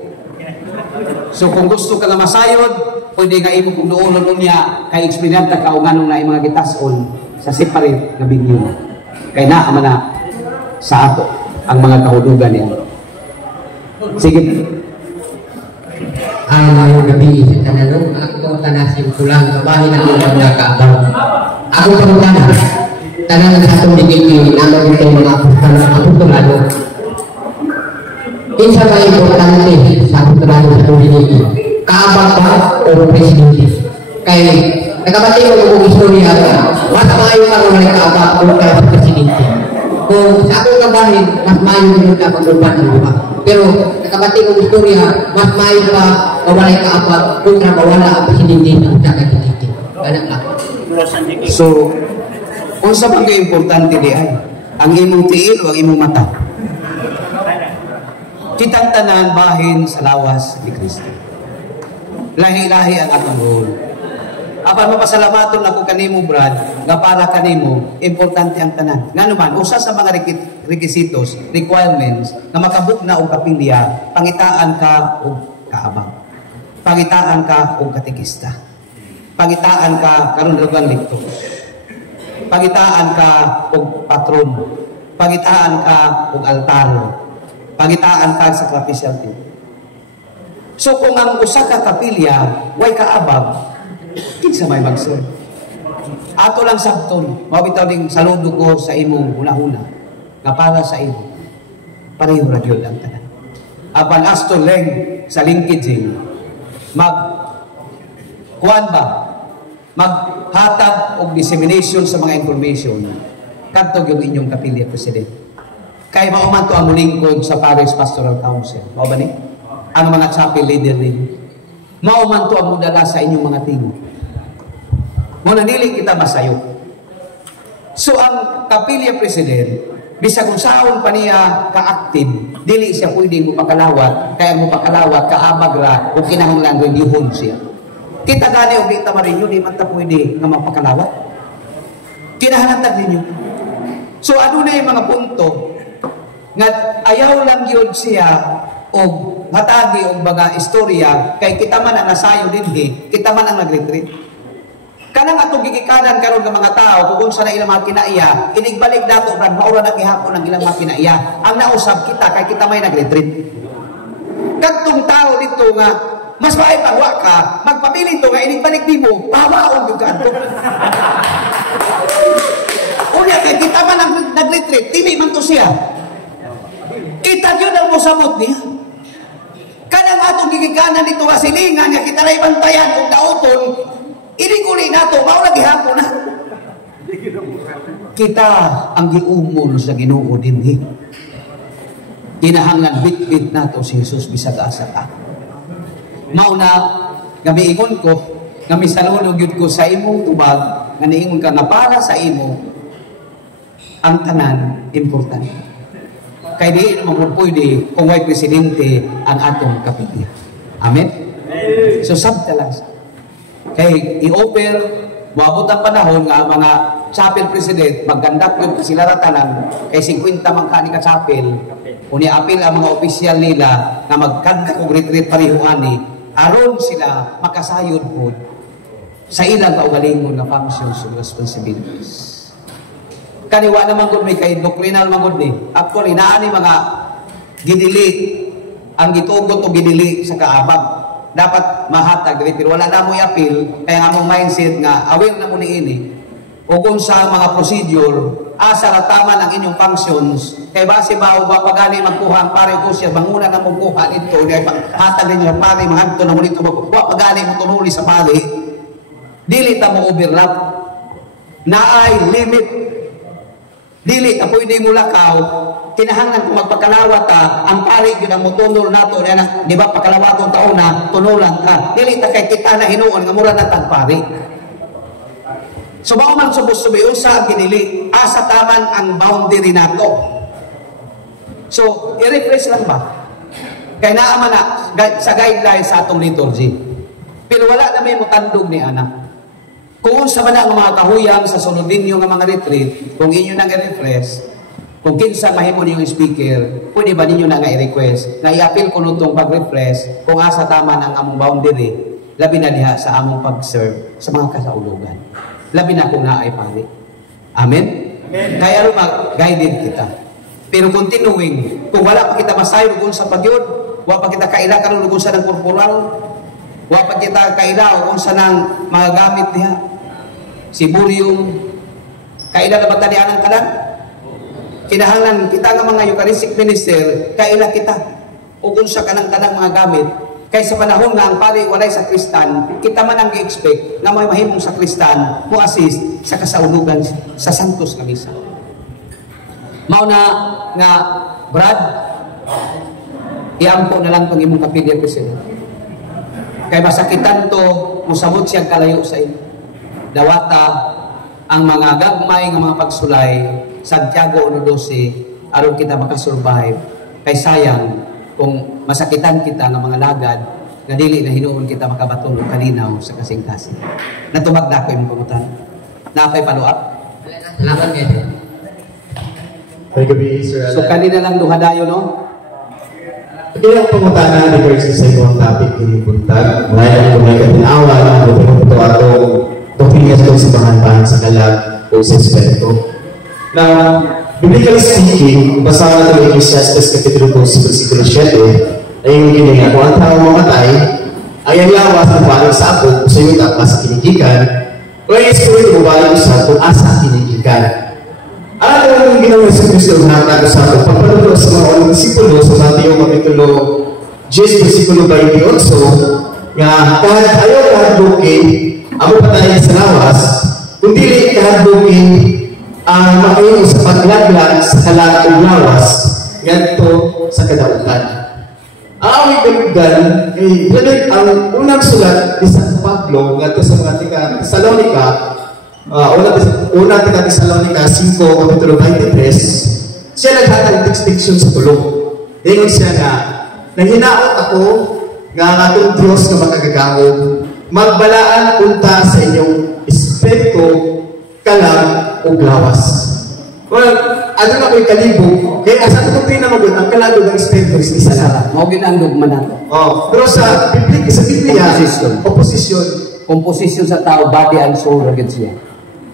So kung gusto ka nga masayod, pwede nga imo kung doon niya kay eksperyenta ka o nganong na mga gitas-on sa separate na video. Kay naa man na sa ato ang mga kahulugan niya. Sige. Ngayong gabi sa tanong, ako tanasin ko lang kabahin ang mga nagkaabaw. Ako pagkana, tanang sa atong digigil, naman ito mga apostolado. Insa ba importante sa apostolado sa atong digigil? Kaabag ba o presidente? Kay nagkabati ko kung istorya ka, mas maayo ka kung nagkaabag o kaya presidente. Kung sa akong kabahin, mas maayo din ka pag-uban ng buka. Pero nakabati kong istorya, mas maayo pa kawalay kaabag kung mawala ang presidente ng presidente. Ganang lang. So, kung sa pagka-importante di ay, ang imong tiil o ang imong mata? Kitang tanan bahin sa lawas ni Kristo. Lahi-lahi ang atong role. Apan mapasalamaton ako kanimo Brad, nga para kanimo importante ang tanan. Nga naman, usa sa mga requisitos, requirements na makabuk na og kapilya, pangitaan ka og kaabang. Pangitaan ka og katekista. Pangitaan ka karon lugang ligtos. Pangitaan ka og patron. Pangitaan ka og altar. Pangitaan ka sa sacrificial team. So kung ang usa ka kapilya way kaabag, kinsa may mag-serve? Ato lang sabton, mabitaw ding saludo ko sa imong una-una nga para sa imo. Pareho ra gyud ang tanan. Apan aston leng sa linkaging maghatag og dissemination sa mga information kadto gyud inyong kapilya president. Kay mao man to ang mulingkod sa Parish Pastoral Council. Mao ba ni? Ang mga chapel leader ninyo. Mao man to ang mudala sa inyong mga tingog. Muna nili kita masayo. So ang kapilya president, bisag kung saan pa niya ka-active, dili siya pwedeng mupakalawat, kaya mupakalawat, kaabag ra, o kinahanglan rendihon siya. Kita gani o di tamarin yun, di man ta pwede nga mapakalawat. Kinahanglan ninyo. So ano na yung mga punto, nga ayaw lang yun siya, o hatagi o mga istorya, kay kita man ang nasayo din, kita man ang nag-retreat. Kanang atong gigikanan karon nga mga tao kung sa na ilang mga kinaiya, inigbalik nato brad maura na gihapon ang ilang mga kinaiya. Ang nausab kita kay kita may nag-retreat. Kadtong tao dito nga mas maay pagwa ka, magpapili to nga inigbalik nimo, pawaon gyud kadto. Unya kay kita man nag-retreat, dili man to siya. Kita gyud ang mosamot niya. Kanang atong gigikanan dito nga silingan nga kita ray bantayan og daoton. Iliguli na ito, maula gihapon na. Kita ang giumol sa Ginoo dinhi. Kinahanglan bit-bit na ito si Jesus bisag asa ka. Mauna, gamiingon ko, nga misalulog yun ko sa imong tubag, nga niingon ka nga para sa imo, ang tanan, importante. Kaya di naman pwede kung may presidente ang atong kapitya. Amen? So, sabta lang sa kay i-offer, wabot ang panahon nga mga chapel president, maggandak yun sila ratanan, kay 50 man kani ka chapel, kung i-apil ang mga opisyal nila na magkandak o retreat parihuani, aron sila makasayod po sa ilang kaugalingon na functions and responsibilities. Kaniwa naman kung may kay doctrinal magod ni. Actually, naani mga gidili, ang gitugot o gidili sa kaabag. Dapat mahatag pero wala na mo i-appeal kaya nga mong mindset nga aware na mo niini o kung sa mga procedure asa na tama ang inyong functions kay base ba o ba pagani magkuha ang pare ko siya manguna na mo kuha nito kay hatag ninyo pare mahadto na mo dito wa pagani mo tunuli sa pare dili ta mo overlap na ay limit dili ta pwede mo lakaw kinahanglan kung magpakalawat ta ang pari gyud ang motunol nato na di ba pakalawat ang taon na tunulan ka dili ta kay kita na hinuon nga mura na tag pari so mao man subos-subi usa ang ginili asa taman ang boundary nato so i-refresh lang ba kay naa man na sa guidelines sa atong liturgy pero wala na may mutandog ni anak kung sa man ang mga kahuyang sa sunod ninyo nga mga retreat kung inyo nang i-refresh kung kinsa mahimo niyong speaker, pwede ba ninyo na nga i-request na i-appeal ko nitong pag-refresh kung asa tama ng among boundary, labi na diha sa among pag-serve sa mga kasaulugan. Labi na kung naay pari. Amen? Amen. Kaya mag-guided kita. Pero continuing, kung wala pa kita masayo kung sa pagyod, wala pa kita kaila karon kung sa ng corporal, wala pa kita kaila kung sa ng mga gamit diha. Siburium, kaila na ba tanian ang kanan? Kinahanglan kita nga mga Eucharistic minister, kaila kita. O kung sa kanang-kanang mga gamit, kay sa panahon nga ang pari walay sa Kristan, kita man ang i-expect na may mahimong sa Kristan mo assist sa kasaulugan sa Santos nga misa. Mauna nga, Brad, iampo na lang itong imong kapilya president. Kay masakitan to, musabot siyang kalayo sa inyo. Dawata, ang mga gagmay nga mga pagsulay, Santiago 1:12 aron kita makasurvive kay sayang kung masakitan kita ng mga lagad nga dili na hinuon kita makabatulog kalinaw sa kasing-kasing. Natubag na ako yung pangutan. Napay paluap? Salamat niya. Gabi, Sir Alan. So kanina lang duhadayo no? Ilang pangutana ni Versus sa ibang topic inipunta. Ngayon kung may katinawa na ito atong opinions kung sa bahan sa kalag o sa espiritu. Now, biblically speaking, basa na ito Ecclesiastes Kapitulo 2, versikulo 7, ay yung gininga, kung ang tao mamatay, ay ang lawas ng balik sa ako, sa iyo tapos sa kinikikan, o ang espiritu mo balik sa ako, asa kinikikan. Ano yung ginawa sa Kristo na nato sa ako, pagpanulo sa mga unang disipulo, sa Mateo Kapitulo 10, versikulo 28, nga, kahit ayaw kahadbukin, ako patay sa lawas, kung dili kahadbukin, ang makayo sa paglaglag sa kalag o lawas ngadto sa kadautan. Ang awit kalugan ay ang unang sulat ni San Pablo ngadto sa mga Tesalonica, una Tesalonica 5 kapitulo 23, siya naghatag distinction sa tulong. Dingon siya nga nahinaot ako nga ang atong Diyos nga makagagawog magbalaan unta sa inyong espiritu kalag o lawas. Well, ano na ko'y kalibog, kaya asa ito rin naman doon, ang kalagod ng espiritu is isa lang. Mao ginandog man nato. Oh, pero sa Biblia, opposition, composition sa tao, body and soul agad siya.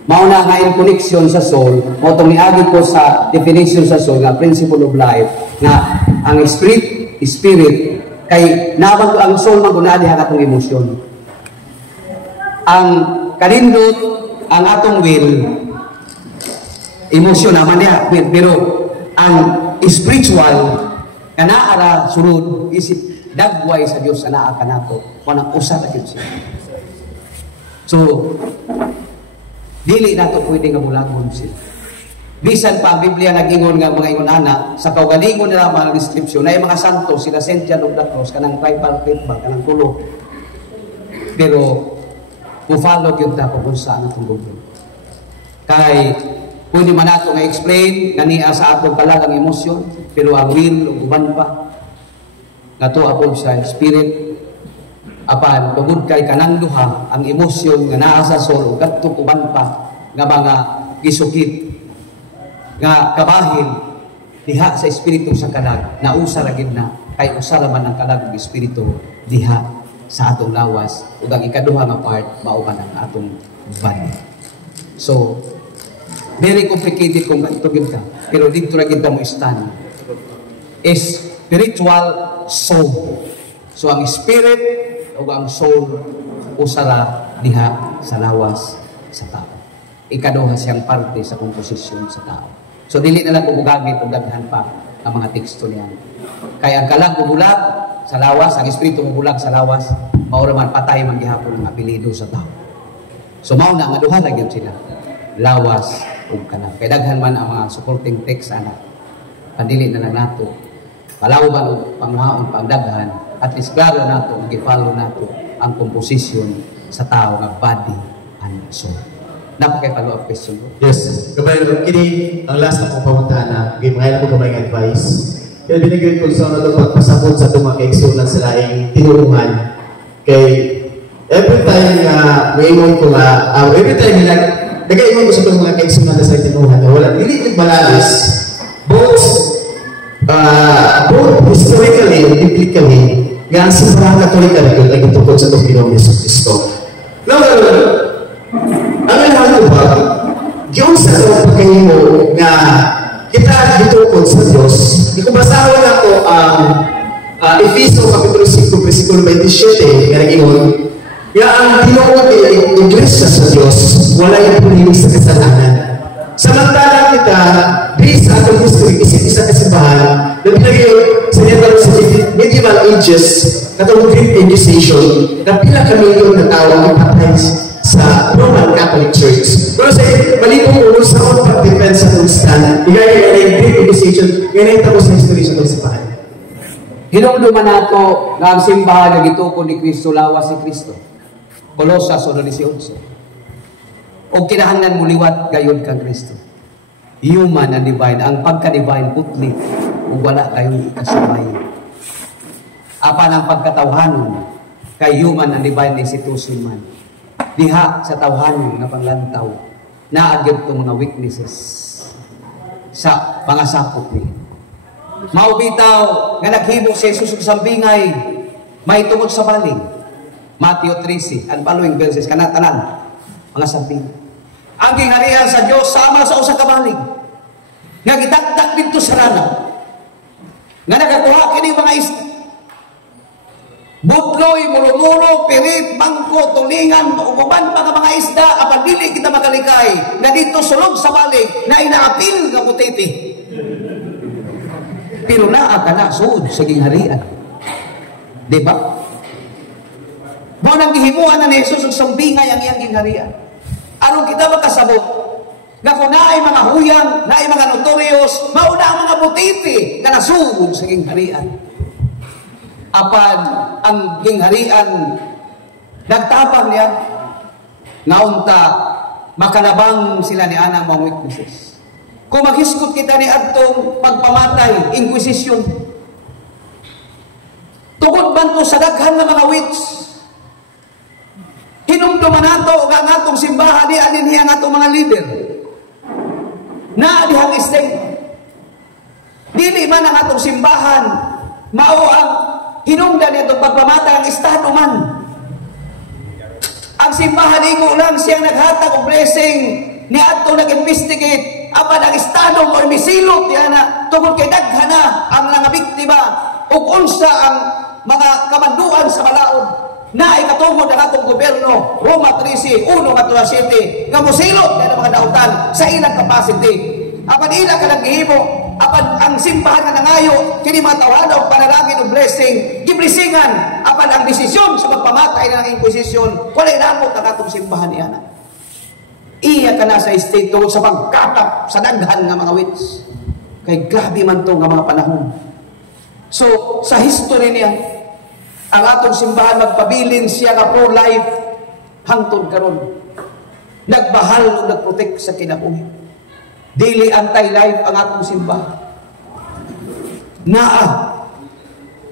Mauna nga in connection sa soul, mo itong niagid ko sa definition sa soul, nga principle of life, nga ang spirit, kay nabang ang soul maguna diha katong emosyon. Ang kanindot, ang atong will, emosyon naman diha, pero ang spiritual, kanaara sunod, isip, dagway sa Diyos, anaa ka nato, kung usa na siya. So, dili nato pwede nga bulagon siya. Bisan pa ang Biblia nag-ingon nga mga ingon anak, sa kaugalingon nila mga description, na yung mga santo, sila St. John of the Cross, kanang tribal feedback, kanang tulo. Pero, mufalo yung tapo kung saan itong gulo. Kay, pwede man nato nga explain, ganiya sa atong kalagang emosyon, pero ang will, uban pa, nga to apod sa spirit, apan tungod kay kanang duha ang emosyon nga naa sa soul ug kadto uban pa nga mga gisukit nga kabahin diha sa espiritu sa kalag nausa ra gid na kay usa ra man ang kalag ug espiritu diha sa atong lawas ug ang ikaduha nga part mao man ang atong body. So very complicated kung kadto gid ka, pero dito ra gid ka mo stand is spiritual soul. So ang spirit o ang soul usara diha sa lawas sa tao. Ikaduha siyang parte sa komposisyon sa tao. So dili na lang gugamit og daghan pa ang mga teksto niya. Kaya ang kalag bulag sa lawas, ang espiritu bulag sa lawas, mao man patay man gihapon ang apelyido sa tao. So mao na nga duha ra gyud sila. Lawas ug kalag. Kay daghan man ang mga supporting text ana. Pandili na lang nato. Palawban og panghaon pang daghan. At least klaro nato, mag-follow nato ang composition sa tao nga body and soul. Napakay follow-up question ko. Yes. Kabayan, kini ang last na kong pamuntahan na gimahayan ko kamay advice. Kaya binigay ko sa ano pagpasabot sa itong mga kaigsunan sa laing tinulungan. Kay every time na may-ingon ko nga, every time na nag-ingon ko sa itong mga kaigsunan sa tinulungan na wala, hindi nagmalalas. Both historically and biblically, nga ang simbahan Katolika rin ay itukod sa itong Pinoong Yesus Cristo. Now, ang ilahan ko ba, yung sa itong pagkahimo nga kita itukod sa Diyos, ikubasahan na ko ang Efeso Kapitulo 5, versikulo 27, nga nag-ingon, nga ang tinuod ay iglesia sa Diyos, wala yung pulinis sa kasalanan. Samantala kita, based sa atong history, isa kasimbahan, na pinag-iyon sa medieval ages, katong Greek Inquisition, na pila kamilyon na tao ang patay sa Roman Catholic Church. Pero sa malibong ulo sa mga pag-defense sa itong stand, igay yung Greek Inquisition, ngayon tapos sa history sa itong simbahan. Hinumduman nato nga ang simbahan na gitukod ni Kristo lawas si Kristo. Colosas 1:18. O kinahanglan mo liwat gayon kang Kristo. Human and divine, ang pagka-divine putli, kung wala kayong kasabay. Apan ang pagkatawhanon, kay human and divine institution man. Diha sa tawhanon na panglantaw, naagib itong mga weaknesses sa mga sakop niya. Maubitaw, nga naghibok sa Jesus sa bingay, may tungod sa baling. Matthew 3:6 and following verses, kanatanan, mga samping. Ang gingharian sa Diyos sama sa usa ka balig nga gitaktak dito sa rana nga nakakuha kini mga butloy, mulo-mulo, pirit, bangko, tulingan, uguban pa nga mga isda apan dili kita makalikay nga dito sulod sa balig na inaapil nga putiti pero naa ka na suod sa gingharian, di ba? Mao nang gihimuan na ni Jesus og sambingay ang iyang gingharian. Anong kita makasabot? Nga kung naay mga huyang, naay mga notorious, mauna ang mga butiti na nasugod sa gingharian. Apan ang gingharian nagtapang niya ngaunta makalabang sila ni anang mga witnesses. Kung maghiskot kita ni adtong pagpamatay, inquisition. Tungod man to sa daghan ng mga wits. Hinumduman nato ang atong simbahan ni aninhi ang atong mga leader. Na dihang state. Dili man ang atong simbahan mao ang hinungdan nitong pagpamatay ang estado man. Ang simbahan iko lang siyang naghatag og blessing ni adto nag-investigate apan ang estado mo misilot diana tungod kay daghan na ang mga biktima ug unsa ang mga kamanduan sa balaod na ikatungod ang atong gobyerno. Roma 13:1 at 7 nga mosilot na mga dautan sa ilang capacity. Apan ila ka naghihimo, apan ang simbahan nga nangayo kini mga tawhana og panalangin og blessing, giblessingan apan ang desisyon sa pagpamatay ng inquisition wala inabot ang atong simbahan niya. Iya ka na sa state tungod sa pagkatap sa daghan nga mga wits. Kay grabe man to nga mga panahon. So sa history niya, ang atong simbahan magpabilin siya nga pro-life hangtod karon. Nagbahal o nagprotect sa kinabuhi. Dili anti-life ang atong simbahan. Naa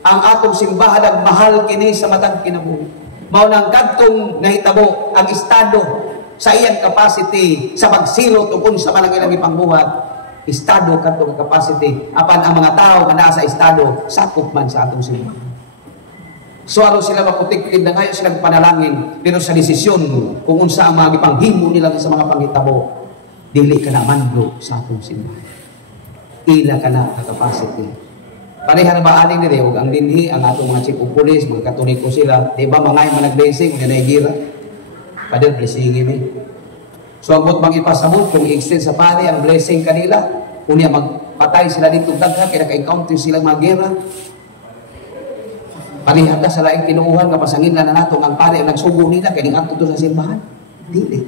ang atong simbahan nagmahal kini sa matag kinabuhi. Mao nang kadtong nahitabo ang estado sa iyang capacity sa pagsilot ug unsa man ang ilang ipangbuhat. Estado kadtong capacity apan ang mga tao nga naa sa estado sakop man sa atong simbahan. So aron sila maprotekted na ngayon silang panalangin pero sa desisyon kung unsa ang mga ipanghimo nila sa mga panghitabo dili ka na mandlo sa atong simbahan. Ila ka na capacity. Pareha na ba aning nire ug ang dinhi ang atong mga chief of police, mga Katoliko sila, di ba mga nag-blessing nga naigira. Padel blessing mi. So ang bang ipasabot kung i-extend sa pare ang blessing kanila, unya magpatay sila dito daghan kay naka-encounter sila mga gera. Palihada sa laing tinuuhan nga pasangin na nato ang pare ang nagsugo nila kay ning adto sa simbahan. Dili.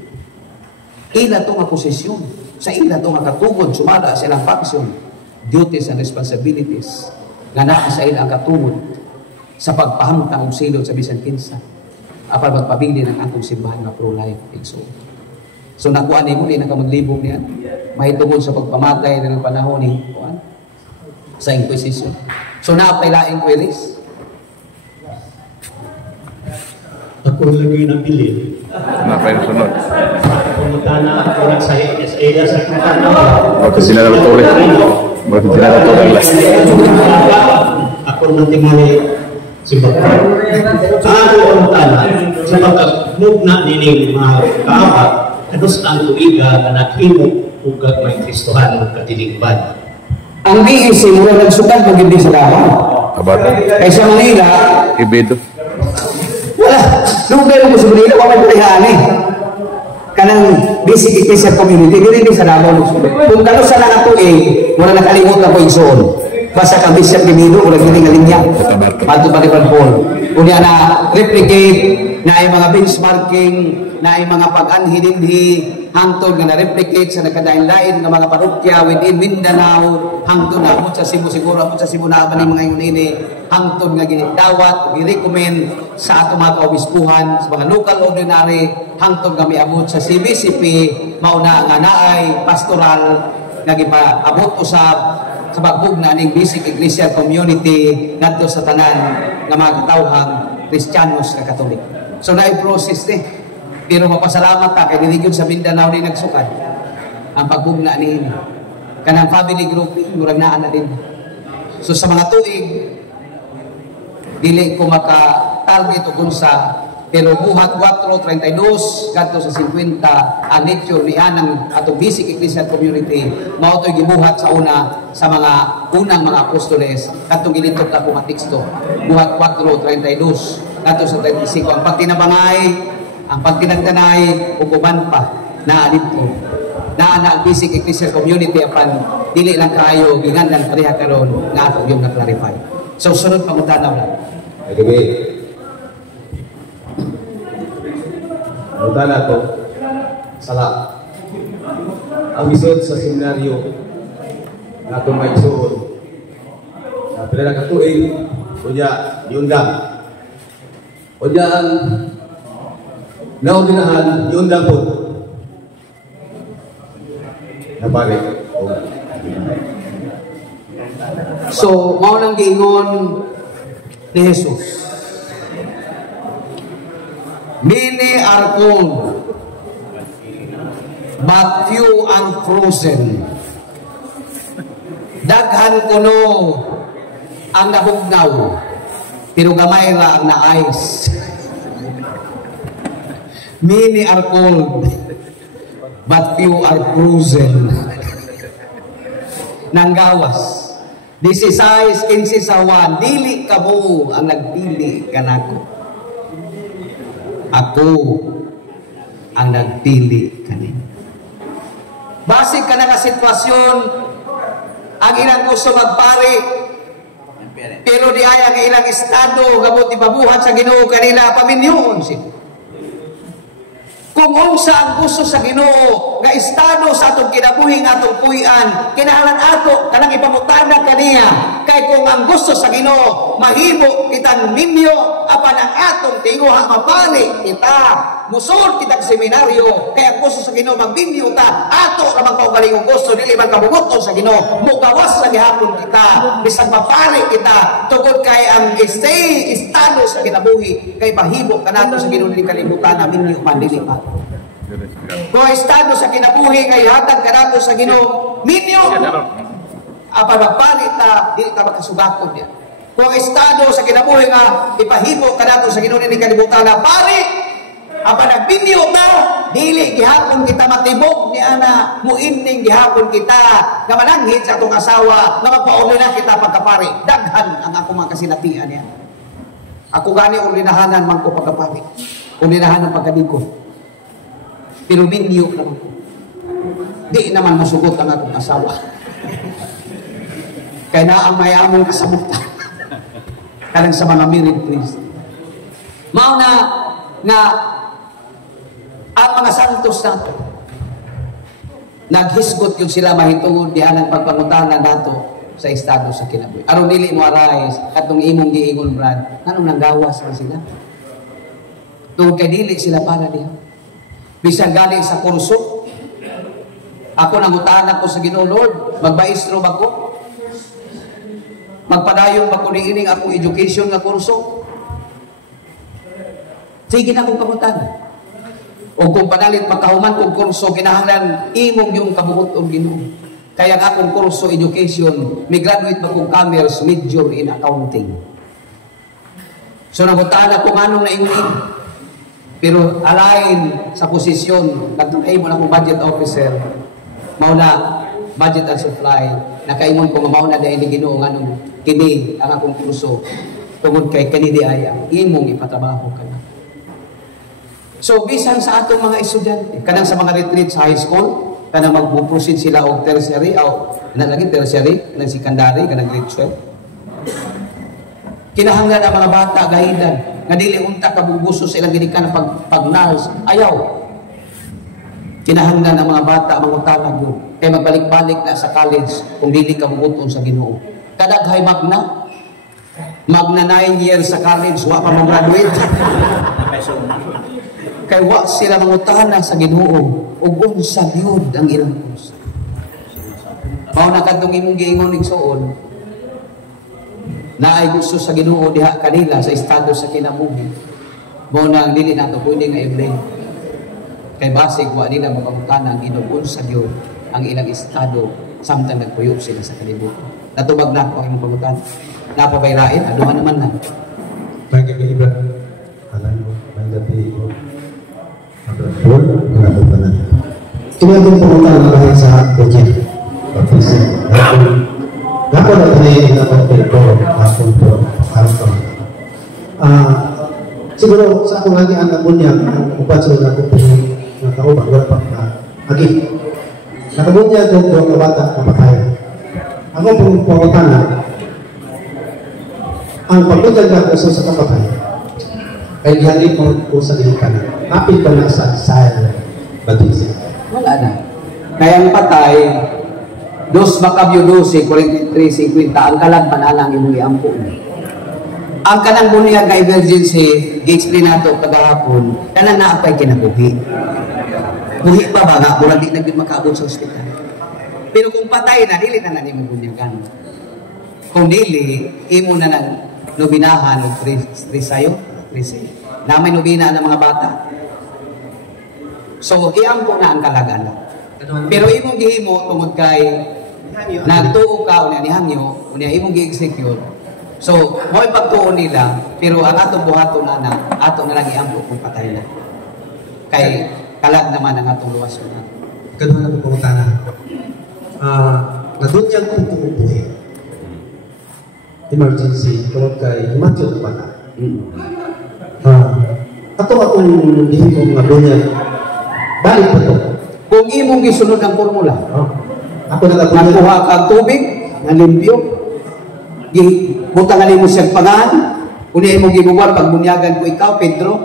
Ila to nga posisyon. Sa ila to nga katungod sumala sa ilang faction, duties and responsibilities nga naa sa ilang katungod sa pagpahamtang og silot sa bisan kinsa apan magpabili ng atong simbahan nga pro-life. So nakuha ni mo di nakamadlibog niya mahitungod sa pagpamatay ng panahon ni sa Inquisition. So naapay laing queries. Ako lagi nabilin. Kenapa yang sunod? Pumunta na ako sa area sa Kutana. Bakit sila natuloy? Bakit sila natuloy? Ako nantimuli si Bakar. Ako pumunta na sa pagkagmugna nining mga kaapat kanos ang tuiga na naghimo ug may Kristohan ug katilingban. Ang BEC mura nagsukat magindi sa lahat. Abatan. Kaysa Manila, Ibedo. wala. Lugar mo sa Manila, wala palihan eh. Kanang basic Christian community, hindi sa Davao. Kung kano sa nga to eh, wala nakalimot na po igsoon. Basta kang Bishop Gimido, wala giling alinya. Pato pa ni Paul. Kunya na replicate, na ay mga benchmarking, na ay mga pag-anhi-dinhi, hangtod nga na-replicate sa nagkadain-lain ng mga parokya within Mindanao, hangtod na abot sa Cebu, siguro abot sa Cebu na abang mga yunini, hangtod nga ginidawat, i-recommend sa atong mga kaobispuhan, sa mga local ordinary, hangtod nga miabot sa CBCP, mauna nga naay pastoral, nagipaabot usab sa pagbug na ning basic ecclesial community ngadto sa tanan nga mga katawhang Kristiyanos na Katolik. So naay process ni. Pero mapasalamat ta kay dili gyud sa Mindanao ni nagsukad ang pagbugna ni kanang family grouping murag naa na din. So sa mga tuig dili ko maka-target og unsa pero buhat 4:32 kadto sa 50 ang nature ni anang atong basic ecclesial community mao toy gibuhat sa una sa mga unang mga apostoles kadtong gilitok na mga teksto buhat 4:32 kadto sa 35 ang pagtinabangay ang pagtinagdanay ug uban pa naa dito naa na ang basic ecclesial community apan dili lang kaayo gingandan pareha karon nga ato yung na-clarify. So sunod pangutana na. Okay. Pangutana ko sala ang isod sa seminaryo na itong may isuod na pila na katuig kunya yundang kunya ang naudinahan yundang po na pare. So mao nang giingon ni Jesus, many are called, but few are chosen. Daghan kuno ang nabugnaw, pero gamay ra ang naayos. Many are called, but few are chosen. Nanggawas. 16, 15 sa 1, dili ka mo ang nagpili kanako. Ako ang nagpili kanino. Base ka na sitwasyon, ang ilang gusto magpari, pero di ay ang ilang estado, gamot ipabuhat sa Ginoo kanila, paminyoon sila. Kung unsa ang gusto sa Ginoo nga estado sa atong kinabuhi nga atong puy-an, kinahanglan ato kanang ipamutana kaniya. Kay kung ang gusto sa Ginoo mahimo kitang minyo apan ang atong tinguha mapali kita, musod kitang seminaryo. Kay ang gusto sa Ginoo magminyo ta, ato ra magpaugaling gusto dili man kabubuton sa Ginoo, mugawas lang gihapon kita bisag mapali kita tungod kay ang estado sa kinabuhi kay mahimo kanato sa Ginoo dili kalibutan na minyo man dili pa. Kung estado sa kinabuhi ngay hatag kanato sa Ginoo minyo apan magpalit ta dili ta makasugakon niya. Kung estado sa kinabuhi nga ipahimo kanato sa Ginoo ni kalibutan na pari apan nagminyo ta dili gihapon kita matibok ni ana muining gihapon kita nga mananghid sa atong asawa nga magpauli na kita pagkapari. Daghan ang ako mga kasinatian niya. Ako gani ulinahanan man ko pagkapari, ulinahanan pagkadiko. Pero minyo naman ko. Di naman masugot ang akong asawa. Kaya na ang may among kasabutan. Kalang sa mga married priest. Mauna nga ang mga santos nato naghisgot yung sila mahitungod di anang pagpangutanan nato sa estado sa kinabuhi. Aron dili mo arise atong imong giingon Brad, anong nanggawas na sila? Tungod kay dili sila para diha. Bisan galing sa kurso, ako nangutanan ko sa Ginoo, Lord, magbaistro ba ko? Magpadayon ba ko niining akong education nga kurso? Sige na akong pangutanan. O kung panalit pagkahuman kong kurso, kinahanglan imong yung kabuot o Ginoo. Kaya nga akong kurso education, may graduate ba kong commerce, major in accounting. So nangutanan ko anong naingin. Pero align sa posisyon, nagtunay mo na kong budget officer, mauna budget and supply, nakaimon ko mauna dahil hindi Ginoo nga nung kini ang akong kurso, tungod kay kanidi ay ang imong ipatrabaho ka na. So, bisan sa atong mga estudyante, kanang sa mga retreat sa high school, kanang magpuproceed sila o tertiary, o nalagin tertiary, kanang secondary, kanang grade 12. Kinahanglan ang mga bata, gahidan, nga dili unta kabubuso sa ilang ginikan pag-nurse, ayaw. Kinahanglan ang mga bata, mga talag yun. Kaya magbalik-balik na sa college kung dili kabubuton sa Ginoo. Kadaghay magna 9 years sa college, wa pa mag-graduate. Kaya wa sila mangutana sa Ginoo ug unsa gyud ang ilang kurso. Mao na kadtong imong giingon igsuon, na ay gusto sa Ginoo diha kanila sa estado sa kinabuhi. Mao na ang dili nato pwede nga i-blame. Kay basig wa nila mapangutana ang Ginoo sa gyud ang ilang estado samtang nagpuyo sila sa kalibutan. Natubag na ako ang imong pangutan. Napabayrain, aduhan naman na. Baik iba. Alam mo, may dati ko. Paul, wala po pa na. Tumatong pangutan na kahit sa project. Pag-isip. Dapat na tanayin na pag-pero, hapon po, hapon. Siguro, sa akong lagi ang nabunyag, ang upat sa una kong pinakaubang, wala pa agi. Nakabunyag ko ang kabata, kapatay. Ako pong pangutana, ang pagbunyag na gusto sa kapatay, ay dihanin ko sa dilikan. Kapit ba na sa batisi? Wala na. Kaya ang patay, 2 Macabeo 12, 43:50, ang kalag panalang imong iampo. Ang kanang bunyag nga emergency, gi-explain nato kagahapon, kanang naapay kinabuhi. Buhi pa ba nga, murag di na makaabot sa ospital. Pero kung patay na, dili na nimo bunyagan. Kung dili, imo na nang nubinahan o trisayo, na may nubina ng mga bata. So, iampo na ang kalagan. Pero imong gihimo tungod kay nagtuo ka unya ni hangyo, unya imong gi-execute. So, mo'y pagtuo nila, pero ang atong buhaton na atong na lang iampo kung patay na. Kay kalag naman ang atong luwas ko na. Kaduha na po pangutana. Nadunyag po kumubuhi. Emergency, tungkol kay Matthew pa na. Ato akong hindi ko mga bunyag. Balik po to. Kung imong gisunod ang formula, ako nakabunyag. nakuha kang tubig, na limpyo, butangan mo siyang pangahan, kung imong gibubuan, pagbunyagan ko ikaw, Pedro,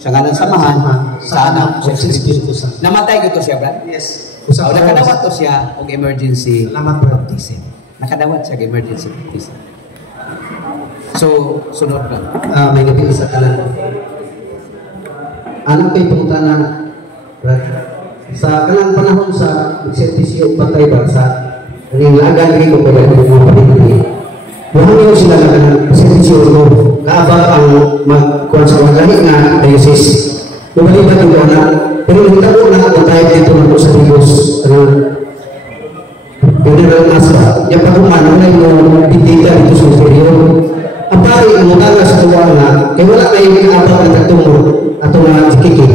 sa ngalan samahan, sa anak sa Espiritu Santo. Namatay ko to siya, Brad? Yes. O nakadawat to siya og emergency baptism. Nakadawat siya og emergency baptism. So, sunod ka. May gabi isa ka lang. Anong kay pangutana, Brad? Sa kanang panahon sa servisyo patay ba sa nilagan rin ko pala ng mga pamilya. Buhangin mo sila na kanang servisyo mo. Kaaba ang magkuhan sa mga lahi nga diocese. Lumalipat yung anak. Pero nagtabo na ako tayo dito na sa Diyos. General Masa. Yung pagkuman, wala yung bintita dito sa interior. Ang pari, ang mutala sa tuwa na, kaya wala kayo kinabang ang tatungo at mga kiki.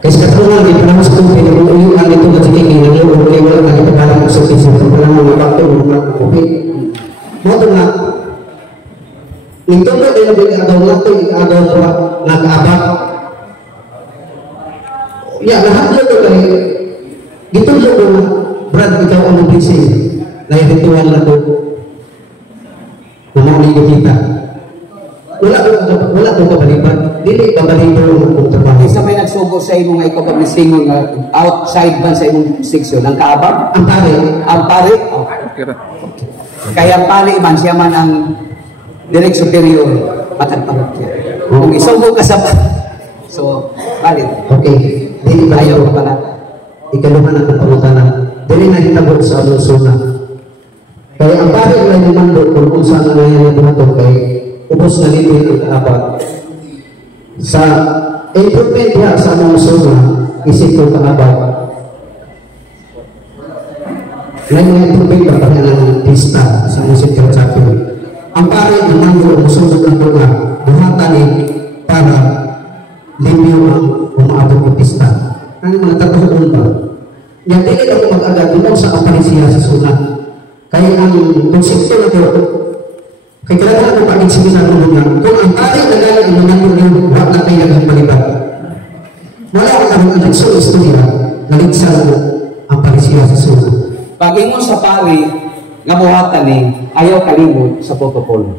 Kasi katungan, di pa naman sa tuwa, pinag-uyuan dito na kiki, nag-uwi, kaya wala kayo pagkalang sa service, wala naman mapakto, wala naman kupit. Moto na, ito ba kayo nag-agaw na ito, agaw pa, nag-abak. Ya, lahat yun ito kayo. Dito yun ko, Brad, ikaw ang nabisi. Nairituan na ito. Mamamili kita. Wala ko kapalipan. Dili kapalipan ang trabaho. Isa may nagsugo sa imo nga ikaw pagnisingon nga outside man sa imong seksyon. Ang kaabang? Ang pare. Ang pare? Oh. Kaya ang pare man, siya man ang direct superior at ang parokya. Kung isugo ka sa so, valid. Okay. Dili ba ayaw ka pala? Ikaluhan ang pangutanan. Dili na hitabo sa Luzon. Kaya ang pare na lumando kung saan na ngayon na buhato kay ubos na dito yung kaabag. Sa improvement niya sa mga zona, isip ko kaabag. Ngayon nga improvement ba pa ng pista sa musik ng chapel. Ang pare lumando kung saan na doon buhatan ni para limpyo ang umaabot ng pista. Ang mga tatuhon ba? Yan din ako mag-agad doon sa aparisya sa sunat. Kaya ang konsepto na ito, kaya kailangan ko pag-igsipin sa mga niya, kung ang pari na gano'n ang mga niya, wag na kayo nagpalibad. Wala ang ang nagsulis ito niya, naligsan ang parisiya sa sunod. Pag-ingon sa pari, nga buhatan ayaw kalimot sa protocol.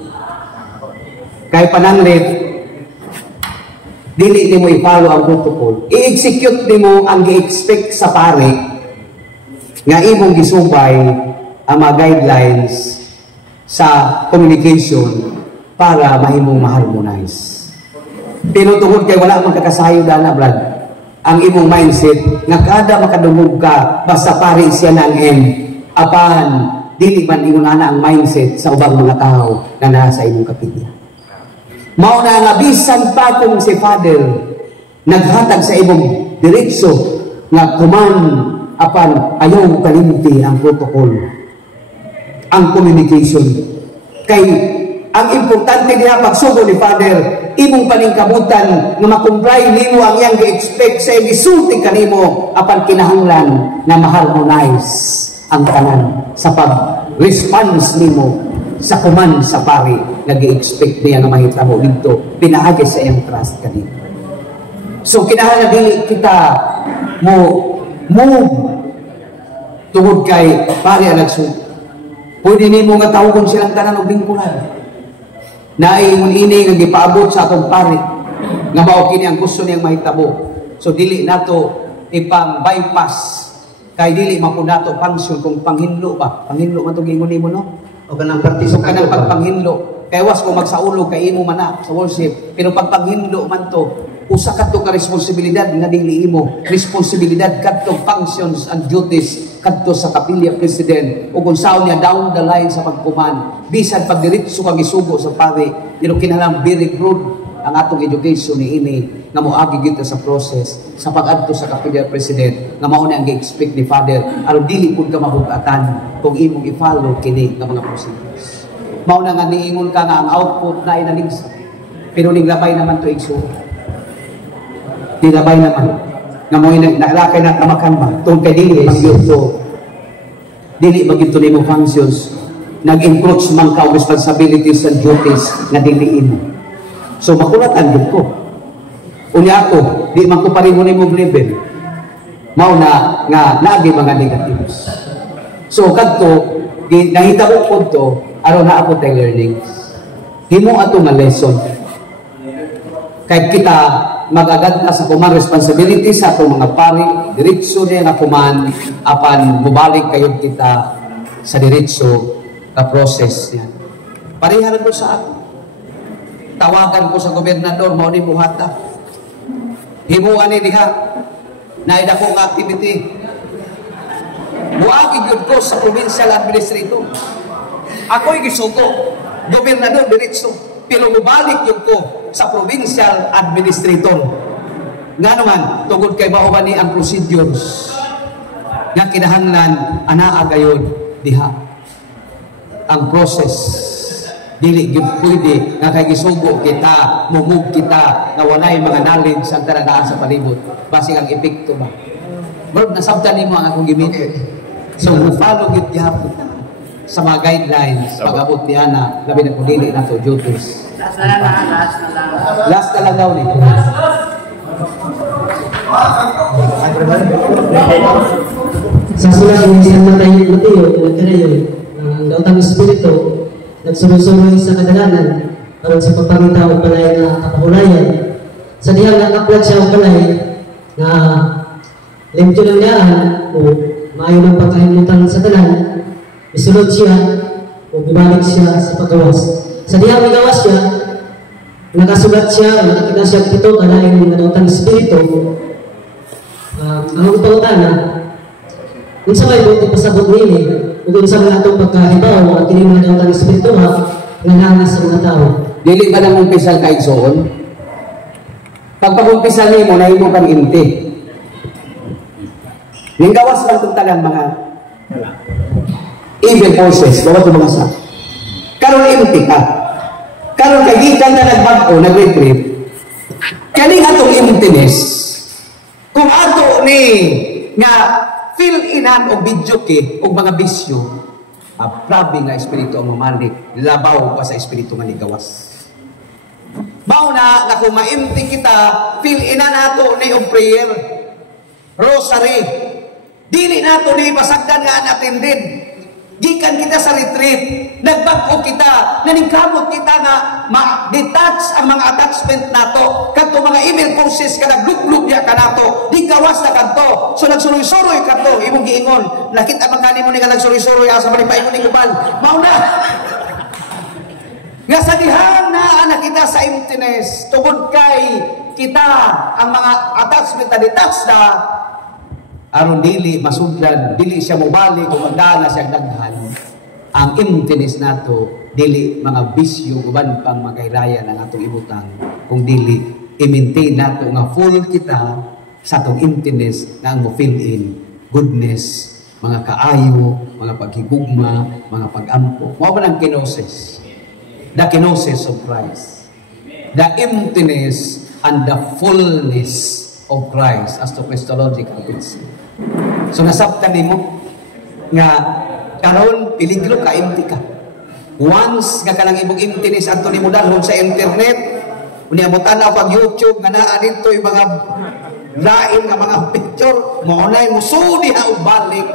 Kaya pananglit, dili mo i-follow ang protocol. I-execute mo ang i-expect sa pari, nga imong gisubay ang mga guidelines sa communication para mahimong ma-harmonize. Pero tungkol kay wala magkakasayo dana, Brad, ang imong mindset nga kada makadungog ka basta pare siya ng end apan dili man ingon ana ang mindset sa ubang mga tao na nasa imong kapilya. Mao na nga bisan pa kung si Father naghatag sa imong diretso nga command apan ayaw kalimti ang protocol, ang communication. Kay ang importante diha pagsugo ni Father, imong paningkabutan nga makumply nimo ang iyang gi-expect sa gisulti kanimo apan kinahanglan na ma-harmonize ang tanan sa pag-response nimo sa command sa pari nga gi-expect niya nga mahitabo dito pinaagi sa iyang trust kanimo. So kinahanglan dili kita mo move tungod kay pari ang nagsugo. Pwede nimo nga tawgon silang tanan og bingkulan. Naingon ini nga gipaabot sa atong pari nga mao kini ang gusto niyang mahitabo. So dili nato ipang bypass kay dili man pud nato function kung panghinlo ba. Panghinlo man to gingon nimo no? O kanang partisipasyon. Kanang pagpanghinlo. Kay was ko magsaulog kay imo man na sa worship. Pero pag panghinlo man to, usa kadto ka responsibilidad nga dili imo. Responsibilidad kadto functions and duties kadto sa kapilya president o kung saan niya down the line sa pagkuman bisan pagdiretso kang isugo sa pare pero kinahanglan very broad ang atong education ni ini nga moagi gito sa process sa pag-adto sa kapilya president nga mao na ang gi-expect ni Father aron dili pud ka mabug-atan kung imong i-follow kini nga mga procedures. Mao na nga niingon ka nga ang output na inaligsa pero niglabay naman to igsugo. Tinabay naman. Nga mo nakalakay na tamakan ba? Tungkol kay dili, magyuto. Dili magyuto ni mo functions. Nag-encroach man ka responsibilities and duties na diliin. So, makulatan din ko. Unya ako, di man ko pareho ni mo level. Mao na nga naagi mga negatives. So, kadto, nahita ko to, aron na ako tayo learning. Himo ato nga lesson. Kaya kita mag-agad sa kumang responsibility sa atong mga pari, diretso niya na kuman apan mubalik kayo kita sa diretso na process niya. Parihan ko sa ako. Tawagan ko sa gobernador, mao ni buhata. Himuan ni diha, naida kong activity. Buagi gyud ko sa provincial administrator. Ako'y gisugo, gobernador diretso, pero mubalik yun ko sa provincial administrator. Nga naman, tungod kay mauban ni ang procedures nga kinahanglan, anaa gayon diha. Ang process, dili gyud pwede nga kay gisugo kita, mumug kita, na walay mga knowledge ang taradaan sa palibot. Basi ang epekto ba? Bro, nasabtan nimo ang akong gimitin. So, follow gyud gyapon sa mga guidelines, pag-abot niya na labi na kundili na to, duties. Last na lang daw nito. Sa sulat ng isang Mateo, nagkarayon, ang daotang espiritu, nagsuloy-suloy sa kadalanan, aron sa pagpangita o palay na kapahulayan. Sa dihang nakaplat siya o palay, na limpyo ng daan, o maayo ng pagkahimutan sa tanan, isulod siya o bibalik siya sa paggawas. Sa dihang magawas siya, nakasulat siya o nakakita siya pito kalaing mga daotang espiritu. Ang pangutana, kung sa may buti pasabot nili, kung sa mga itong pagkahibaw, at kini mga daotang espiritu ha, nanganas sa mga tao. Dili ka lang umpisal kahit soon. Pagpag-umpisal mo, nahimo kang inti. Ninggawas lang itong talang mga evil forces, gawa ito mga sa. Karoon inti ka. Karoon kay gikan na nagbago, nag-retreat. Kaning atong emptiness, kung ato ni nga fill inan o video ki o mga bisyo, grabe nga espiritu ang mamalik, labaw pa sa espiritu nga nigawas. Bao na kung ma-empty kita, fill inan nato ni o prayer, rosary, dili nato ni pasagdan nga unattended. Gikan kita sa retreat, nagbago kita, naningkamot kita nga ma-detach ang mga attachment nato. Kadto mga email forces ka nagluglug niya ka nato, di gawas na kadto. So nagsuroy-suroy kadto, imong giingon, nakita man kanimo ni nga nagsuroy-suroy asa man ipaingon ni uban. Mao na. Nga sa dihang na nakita sa emptiness, tungod kay kita ang mga attachment na detach na aron dili masudlan, dili siya mobalik kung magdala siya daghan. Ang emptiness nato, dili mga bisyo uban pang magayrayan ang atong ibutang, kung dili i-maintain nato nga full kita sa atong emptiness na ang mo-fill in goodness, mga kaayo, mga paghigugma, mga pag-ampo. Mao ba ang kenosis? The kenosis of Christ. The emptiness and the fullness of Christ as to Christological principle. So nasabtan nimo nga karon peligro ka, empty ka. Once nga kanang imong emptiness adto nimo dalhon sa internet, unya mo tanaw pag YouTube nga naa dito yung mga lain nga mga picture, mo na mo sudi ha balik.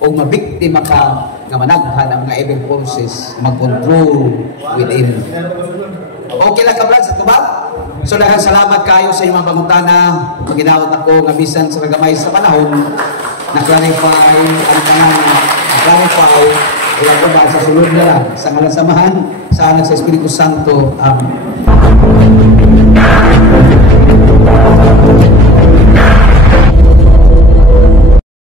O mabiktima ka nga managhan ang mga evil forces mag-control within. Okay lang ka, Brad, sa tubag? So, daghang salamat kayo sa inyong mga pangutana. Pag-inawat ako, nga bisan sa nagamay sa panahon, na-clarify ang tanang, na-clarify, ilang ba sa sunod na lang, sa ngalan samahan, sa anak sa Espiritu Santo. Amen.